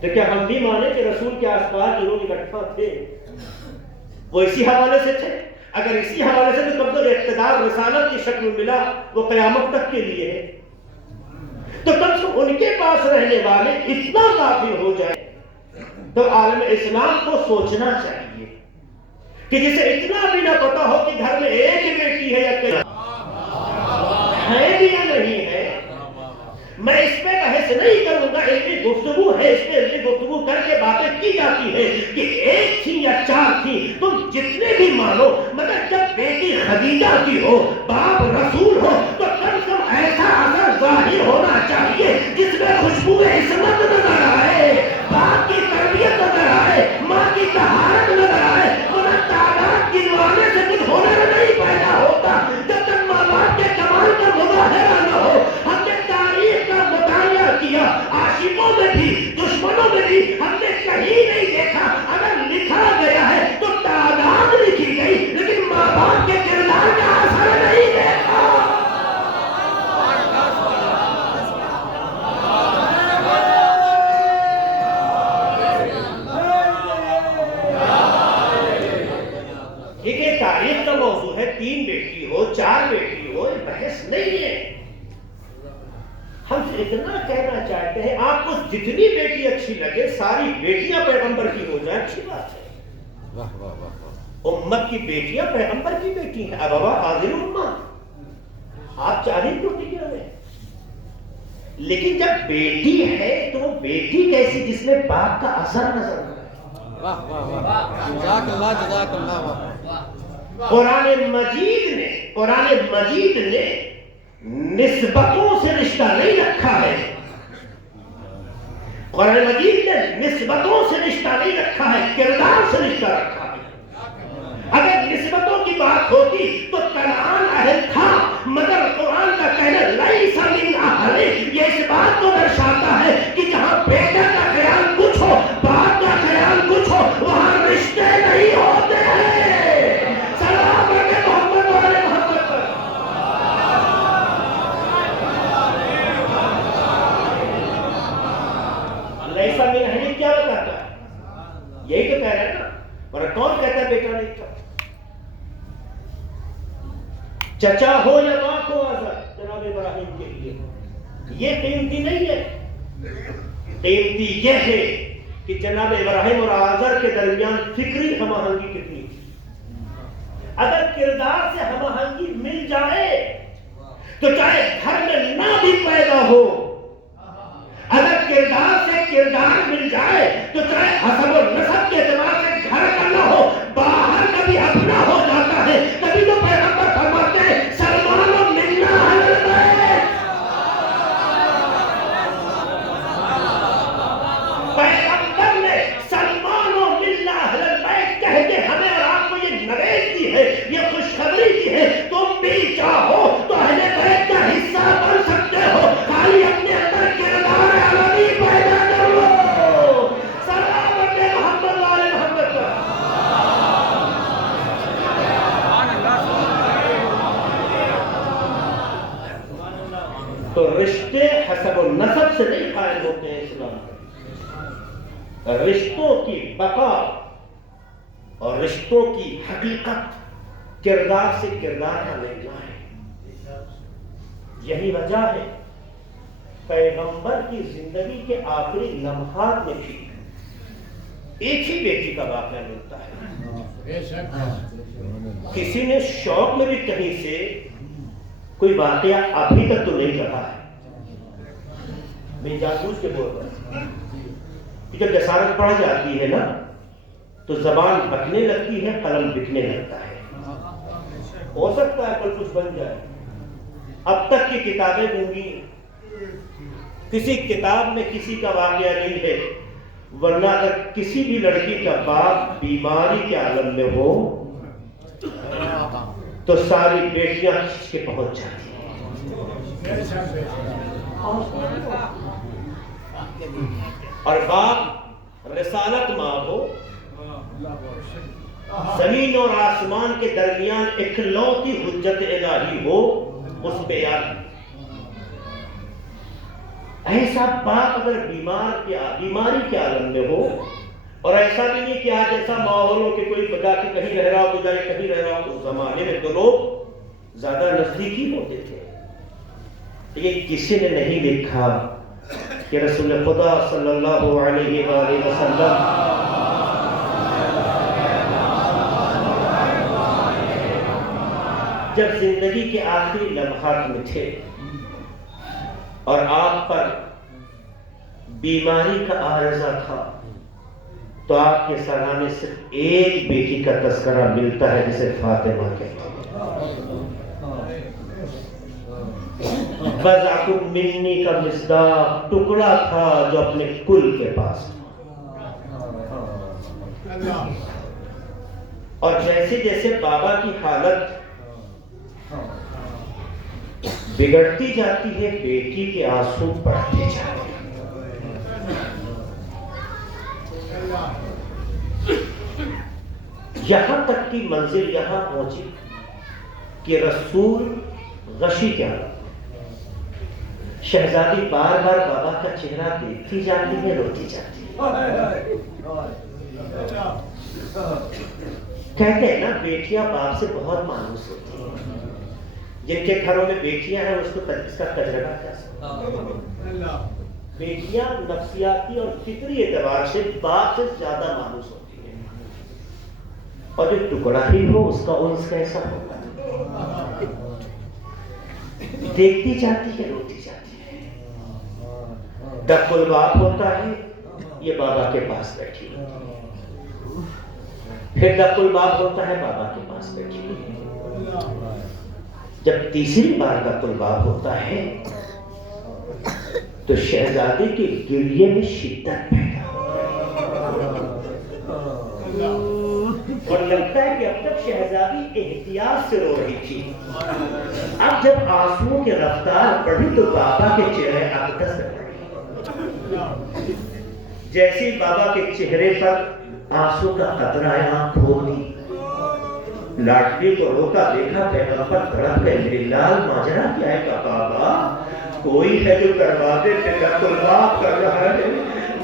تو کیا ہم بھی مانے کہ رسول کے آس پاس جو لوگ اکٹھا تھے وہ اسی حوالے سے تھے؟ اگر اسی حوالے سے تو کب تک اقتدار رسالت کی شکل میں ملا وہ قیامت تک کے لیے ہے، تو کم سے ان کے پاس رہنے والے اتنا کافی ہو جائے تو عالم اسلام کو سوچنا چاہیے کہ جسے اتنا بھی نہ پتا ہو کہ گھر میں ایک ہی بیٹی ہے یا کئی ہے بھی یا نہیں ہے۔ میں اس پہ بحث نہیں کروں گا، علمی گفتگو ہے، اس پہ علمی گفتگو کر کے باتیں کی جاتی ہے کہ ایک تھی یا 4 تھی، تم جتنے بھی مانو، مگر جب بیٹی خدیجہ کی ہو، باپ رسول ہو، تو کم سے کم ایسا اثر ظاہر ہونا چاہیے جس میں خوشبو عصمت نظر آئے، باپ کی تربیت نظر آئے، ماں کی طہارت نظر آئے، ورنہ تعداد گنوانے سے کچھ ہنر نہیں پیدا ہوتا جب تک ماں باپ کے کمال کا مظاہرہ نہ ہو۔ ہم نے تاریخ کا مطالعہ کیا، عاشقوں میں بھی دشمنوں میں بھی ہم نے کہیں نہیں دیکھا اگر لکھا گیا ہے تو تعداد لکھی گئی، لیکن ماں باپ کے کردار کا اثر نہیں دیکھا۔ تاریخ کا موضوع ہے، 3 بیٹی ہو 4 بیٹی ہو، یہ بحث نہیں ہے۔ ہم اتنا کہنا چاہتے ہیں آپ کو جتنی بیٹی اچھی لگے ساری بیٹیاں پیغمبر کی ہو جائیں، اچھی بات ہے۔ امت کی بیٹیاں پیغمبر کی بیٹی ہیں، ابوا حاضر امت، آپ چاہیں بیٹی کیا ہے، لیکن جب بیٹی ہے تو وہ بیٹی کیسی جس میں باپ کا اثر نظر آئے۔ جزاک اللہ۔ قرآن مجید نے نسبتوں سے رشتہ نہیں رکھا ہے. قرآن مجید نے نسبتوں سے رشتہ نہیں رکھا ہے، کردار سے رشتہ رکھا ہے. اگر نسبتوں کی بات ہوتی تو کنعان اہل تھا، مگر قرآن کا کہنا لیس من اہل یہ اس بات کو درشاتا ہے کہ جہاں بیٹا کا خیال کچھ ہو، باپ کا خیال کچھ ہو، وہاں رشتے نہیں ہوتے ہیں. سلام ہے محمد والے محمد پر. لیس من اہل کیا بتاتا ہے؟ یہی تو کہہ رہا ہے نا. اور کون کہتا ہے بیٹا نہیں تھا؟ چچا ہو یا باپ ہو آزر جناب ابراہیم کے لیے یہ قیمتی نہیں ہے. قیمتی یہ ہے کہ جناب ابراہیم اور آزر کے درمیان فکری ہم آہنگی کتنی تھی. اگر کردار سے ہم آہنگی مل جائے تو چاہے گھر میں نہ بھی پیدا ہو، اگر کردار سے کردار مل جائے تو چاہے حسب و نسب کے اعتبار سے گھر کا نہ ہو، باہر کا بھی اپنا ہو جاتا ہے. تبھی تو پیغمبر فرماتے ہیں سلمان و منا اہل البیت. پیغمبر نے سلمان و منا اہل البیت کہہ کے ہمیں اور آپ کو یہ نوید دی ہے، یہ خوشخبری دی ہے. تم بھی چاہو تو اہل بیت کا حصہ بن سکتے ہو، خالی اپنے اندر کردار عالمی پیدا کر لو. سلام ہے محمد والے محمد پر. تو رشتے حسب النسب سے نہیں قائم ہوتے ہیں اسلام میں. رشتوں کی بقا اور رشتوں کی حقیقت کردار سے کردار کا لینا ہے. یہی وجہ ہے پیغمبر کی زندگی کے آخری لمحات میں بھی ایک ہی بیٹی کا واقعہ ملتا ہے. کسی نے شوق میں بھی کہیں سے کوئی واقعہ ابھی تک تو نہیں رہا ہے. میں جاسوس کے بول رہا ہوں کہ جب جسارت پڑ جاتی ہے نا تو زبان بکنے لگتی ہے، قلم بکنے لگتا ہے. ہو سکتا ہے کل کچھ بن جائے. اب تک کی کتابیں گونگی ہیں، کسی کتاب میں کسی کا واقعہ نہیں ہے. ورنہ اگر کسی بھی لڑکی کا باپ بیماری کے عالم میں ہو تو ساری بیٹیاں کھنچ کے پہنچ جاتی ہیں. اور باپ رسالت ماں ہو، زمین اور آسمان کے درمیان اکلوتی حجت الہی ہو، اس پہ یاد. ایسا باپ اگر بیماری کے عالم میں ہو، اور ایسا بھی نہیں کہ آج ایسا ماحول ہو کہ کوئی بجا کے کہیں رہ رہا ہو، بجائے کہیں رہ رہا ہو. اس زمانے میں تو لوگ زیادہ نزدیکی ہوتے تھے. یہ کسی نے نہیں لکھا کہ رسول خدا صلی اللہ علیہ وآلہ وسلم جب زندگی کے آخری لمحات میں تھے اور آپ پر بیماری کا عارضہ تھا تو آپ کے سرانے صرف ایک بیٹی کا تذکرہ ملتا ہے جسے فاطمہ کہتے ہیں. بضعۃ منی کا مصداق ٹکڑا تھا جو اپنے کل کے پاس تھا. اور جیسے جیسے بابا کی حالت بگڑتی جاتی ہے، بیٹی کے آنسو بڑھتے جاتے ہیں. یہاں تک کی منزل یہاں پہنچی کہ رسول غشی کیا شہزادی بار بار بابا کا چہرہ دیکھتی جاتی ہے، روتی جاتی ہے. کہتے ہیں نا بیٹیاں باپ سے بہت مانوس ہوتی ہیں. جن کے گھروں میں بیٹیاں ہیں اس کا تجربہ کیا. بیٹیاں نفسیاتی اور فطری اعتبار سے باپ سے زیادہ مانوس ہوتی ہیں، اور جو ٹکڑا ہی ہو اس کا انس کیسا ہوگا. دیکھتی جاتی ہے، روتی جاتی ہے. دف الباب ہوتا ہے، یہ بابا کے پاس بیٹھی ہوتی ہے. پھر دف الباب ہوتا ہے، بابا کے پاس بیٹھی ہوتی ہے. جب تیسری بار کا طلباب ہوتا ہے تو شہزادے کے گریے میں شدت پیدا اور لگتا ہے کہ اب تک شہزادی احتیاط سے رو رہی تھی، اب جب آنسوؤں کی رفتار بڑھی تو بابا کے چہرے اقدس میں پڑے، جیسے بابا کے چہرے پر آنسو کا قطرہ آنکھ کھول دی، لاڈلی کو روکا، دیکھا پیغمبر تڑپ گئے، میری لال ماجرا کیا ہے؟ کہا بابا کوئی ہے جو دروازے پہ طلباب کر رہا ہے،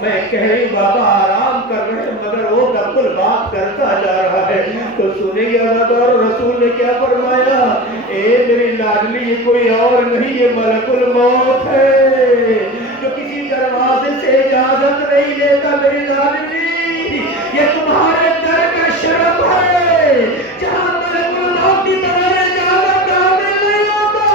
میں کہہ رہی بابا آرام کر رہے ہیں مگر وہ طلباب کرتا جا رہا ہے، تو سنیں گے اللہ اور رسول نے کیا فرمایا؟ اے میری لاڈلی یہ کوئی اور نہیں، یہ ملک الموت ہے جو کسی دروازے سے اجازت نہیں لیتا، میری لاڈلی یہ تمہارے در کا شرف ہے، جہاں ملک الموت کی طرح اجازت حاصل نہیں ہوتا۔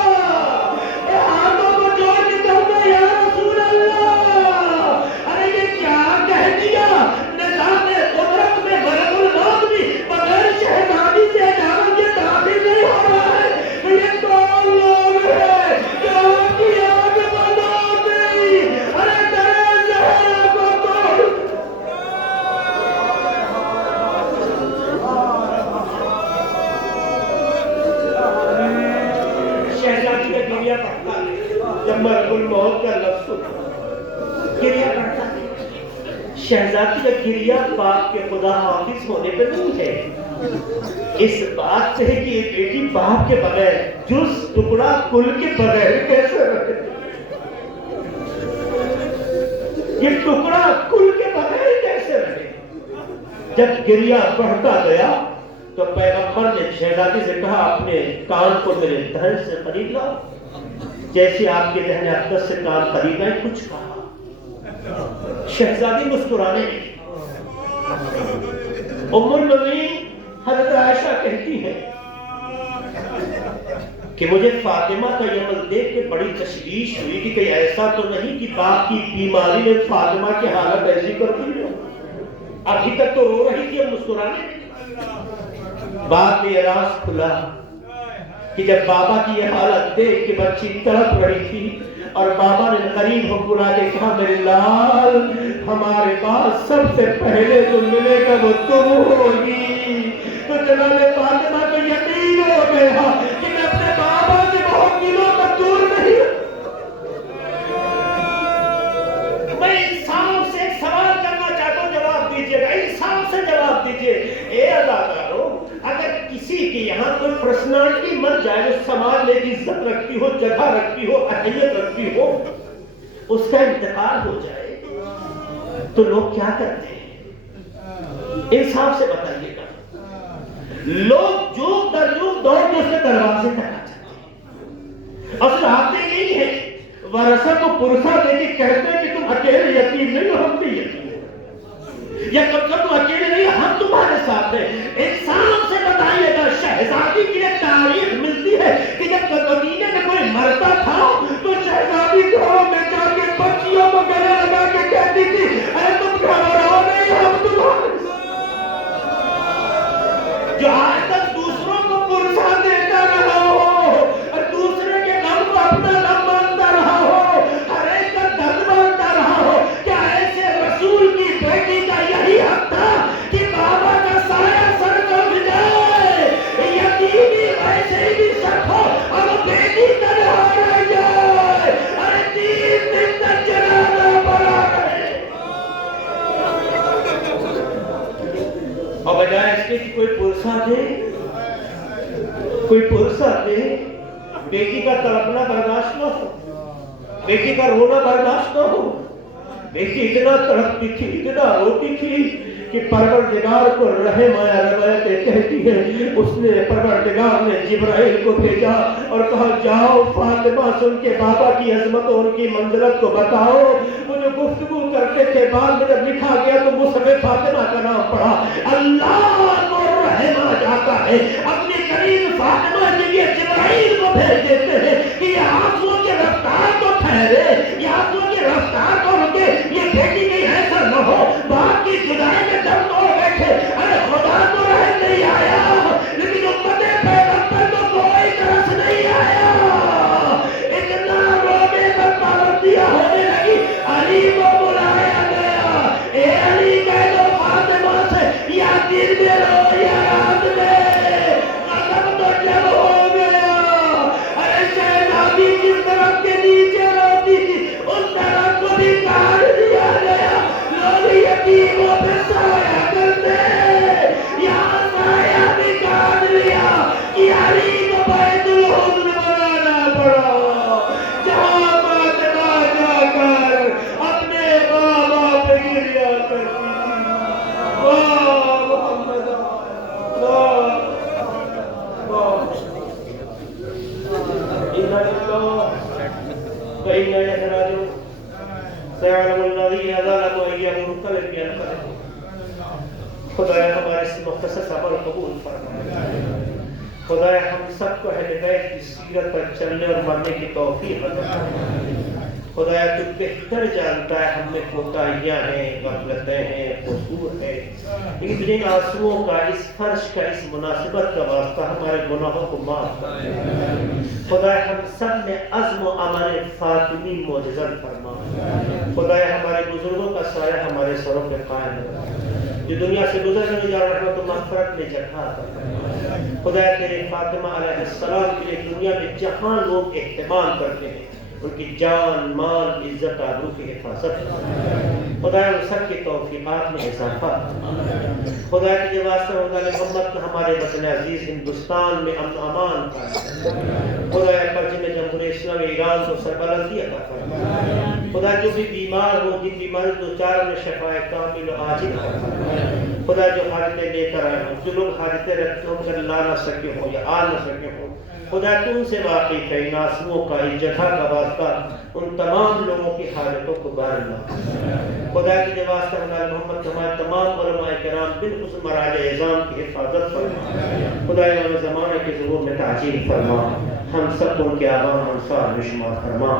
اے ہاتھوں کو جوڑ کے کہوں یا رسول اللہ، ارے یہ کیا کہہ دیا؟ نظام قدرت میں ملک الموت بھی بغیر شہزادی سے اجازت کے داخل نہیں ہو رہا ہے، تو یہ کون لوگ ہیں جو آپ کی آنکھ بند ہو گئی؟ ارے در زہرا کو توڑ۔ شہزادی کا گریہ پڑتا ہے جب ملک الموت کا لفظ گریہ پڑتا ہے۔ شہزادی کا گریہ باپ کے خدا حافظ ہونے پہ نہیں ہے، اس بات سے ہے کہ یہ بیٹی باپ کے بغیر جز ٹکڑا کل کے بغیر کیسے رہے، یہ ٹکڑا کل کے بغیر کیسے رہے۔ جب گریہ بڑھتا گیا تو پیغمبر نے شہزادی سے کہا اپنے کان کو میرے دہن سے قریب لاؤ، جیسے آپ کے دہن اقدس سے کان قریب ہے، کچھ کہا۔ شہزادی مسکرانے لگی۔ ام المؤمنین حضرت عائشہ کہتی ہے کہ مجھے فاطمہ کا یہ عمل دیکھ کے بڑی تشویش ہوئی کہ کہیں ایسا تو نہیں کہ باپ کی بیماری نے فاطمہ کی حالت ایسی کر دی ہے، ابھی تک تو رو رہی تھی، اب مسکرانے لگی۔ بعد میں راز کھلا کہ جب بابا کی یہ حالت دیکھ کے بچی تڑپ رہی تھی اور بابا نے قریب ہو بلا کے کہا میرے لال ہمارے پاس سب سے پہلے جو ملے گا وہ تم ہوگی، تو جناب فاطمہ کو یقین ہو گیا کہ میں اپنے بابا سے بہت دنوں تک دور نہیں۔ میں انصاف سے ایک سوال کرنا چاہتا ہوں، جواب دیجیے گا، انصاف سے جواب دیجیے۔ اے اداکاروں، اگر کسی کے یہاں کوئی پرسنالٹی مر جائے جو سماج میں عزت رکھتی ہو، جگہ رکھتی ہو، اہمیت رکھتی ہو، اس کا انتقال ہو جائے تو لوگ کیا کرتے ہیں؟ انصاف سے بتائیے گا۔ لوگ جو دوڑ کے اس کے دروازے تک آ جاتے ہیں، اصل آتے نہیں ہیں، ورثہ کو پرسہ دے کے کہتے ہیں کہ تم اکیلے یتیم نہیں ہو، ہم بھی یتیم ہو، یا کب تم اکیلے نہیں، ہم تمہارے ساتھ ہیں۔ انصاف سے بتائیے گا، شہزادی کی ایک تاریخ ملتی ہے کہ جب مدینے میں کوئی مرتا تھا تو شہزادی گھروں میں جا کے بچیوں کو گلے لگا کے کہتی تھی اے تم گھبراؤ نہیں، ہم تمہارے جو آج تک دوسروں کو پرسہ دیتا رہا ہو اور دوسرے کے غم کو اپنا غم مانتا رہا ہو، ہر ایک کا درد مانتا رہا ہو، کیا ایسے رسول کی بیٹی کا یہی حق تھا کہ بابا کا سایہ سر کو بجائے، یتیمی ایسے بھی سکھ ہو اور بیٹی تنہا رہ جائے، ارے 3 دن تک جنازہ پڑا رہے، اور بجائے اس کے کہ کوئی پرسہ دے، کوئی پرسہ دے، بیٹی کا تڑپنا برداشت نہ ہو، بیٹی کا رونا برداشت نہ ہو۔ بیٹی اتنا تڑپتی تھی، اتنا روتی تھی کہ پروردگار کو رحم آیا۔ روایتیں کہتی ہیں اس نے پروردگار نے جبرائیل کو بھیجا اور کہا جاؤ فاطمہ سن کے بابا کی عظمت اور ان کی منزلت کو بتاؤ۔ وہ جو گفتگو کرتے تھے بعد میں جب لکھا گیا تو مصحف فاطمہ کا نام پڑھا۔ اللہ کو رحم آ جاتا ہے، اپنی قریب فاطمہ کے لیے جبرائیل کو بھیج دیتے ہیں کہ یہ آنسوؤں کی رفتار تو ٹھہرے، یہ آنسوؤں کی رفتار تو رکے، یہ بیٹی کہیں ایسا نہ ہو باپ کی جدائی میں دم توڑ بیٹھے۔ ارے خدا تو رحم نہیں آیا لیکن امت پیغمبر کو کوئی ترس نہیں آیا۔ وإنا إليه راجعون سيعلم الذين ظلموا أي منقلب ينقلبون خدایا ہمارے اس مختصر عمل قبول فرما خدایا ہم سب کو اہل بیت کی سیرت پر چلنے اور مرنے کی توفیق عطا فرما خدایا تو بہتر جانتا ہے ہم میں کوتاہیاں ہیں غفلتیں ہیں قصور ہے اتنے آنسوؤں کا اس فرش کا اس مناسبت کا واسطہ ہمارے گناہوں کو معاف کر خدایا ہم سب میں عزم و عمل فاطمی معجزت فرما خدایا ہمارے بزرگوں کا سایہ ہمارے سروں پہ قائم رکھ جو دنیا سے گزرنے جا رہا تو مغفرت میں جگہ عطا فرما خدایا تیرے فاطمہ علیہ السلام کے لیے دنیا میں جہاں لوگ اہتمام کرتے ہیں ان کی جان مال عزت آبرو کی حفاظت خدایا ان سب کی توفیقات میں اضافہ خدا کے واسطہ محمد کو ہمارے وطن عزیز ہندوستان میں امن و امان کا خدا پرچم جمہوریہ اسلامی ایران کو سربلندی عطا فرما خدا جو بھی بیمار ہو جن بیماری دو چار میں شفائے کامل و عاجل عطا فرما خدا جو حاجتیں لے کر آئے ہوں جو لوگ حاجتیں رکھتے ہوں کر لا نہ سکے ہوں یا آ نہ سکے ہوں خدا تم سے واقف ہے ان آنسوؤں کا اس جگہ کا واسطہ ان تمام لوگوں کی حاجتوں کو بار لا خدا کے واسطہ ہمارے محمد ہمارے تمام علماء کرام بالخصوص مراج اعظام کی حفاظت فرما خدا امام زمانے کے ظہور میں تعجیل فرما ہم سب کو ان کے عوام انصار میں شمار فرما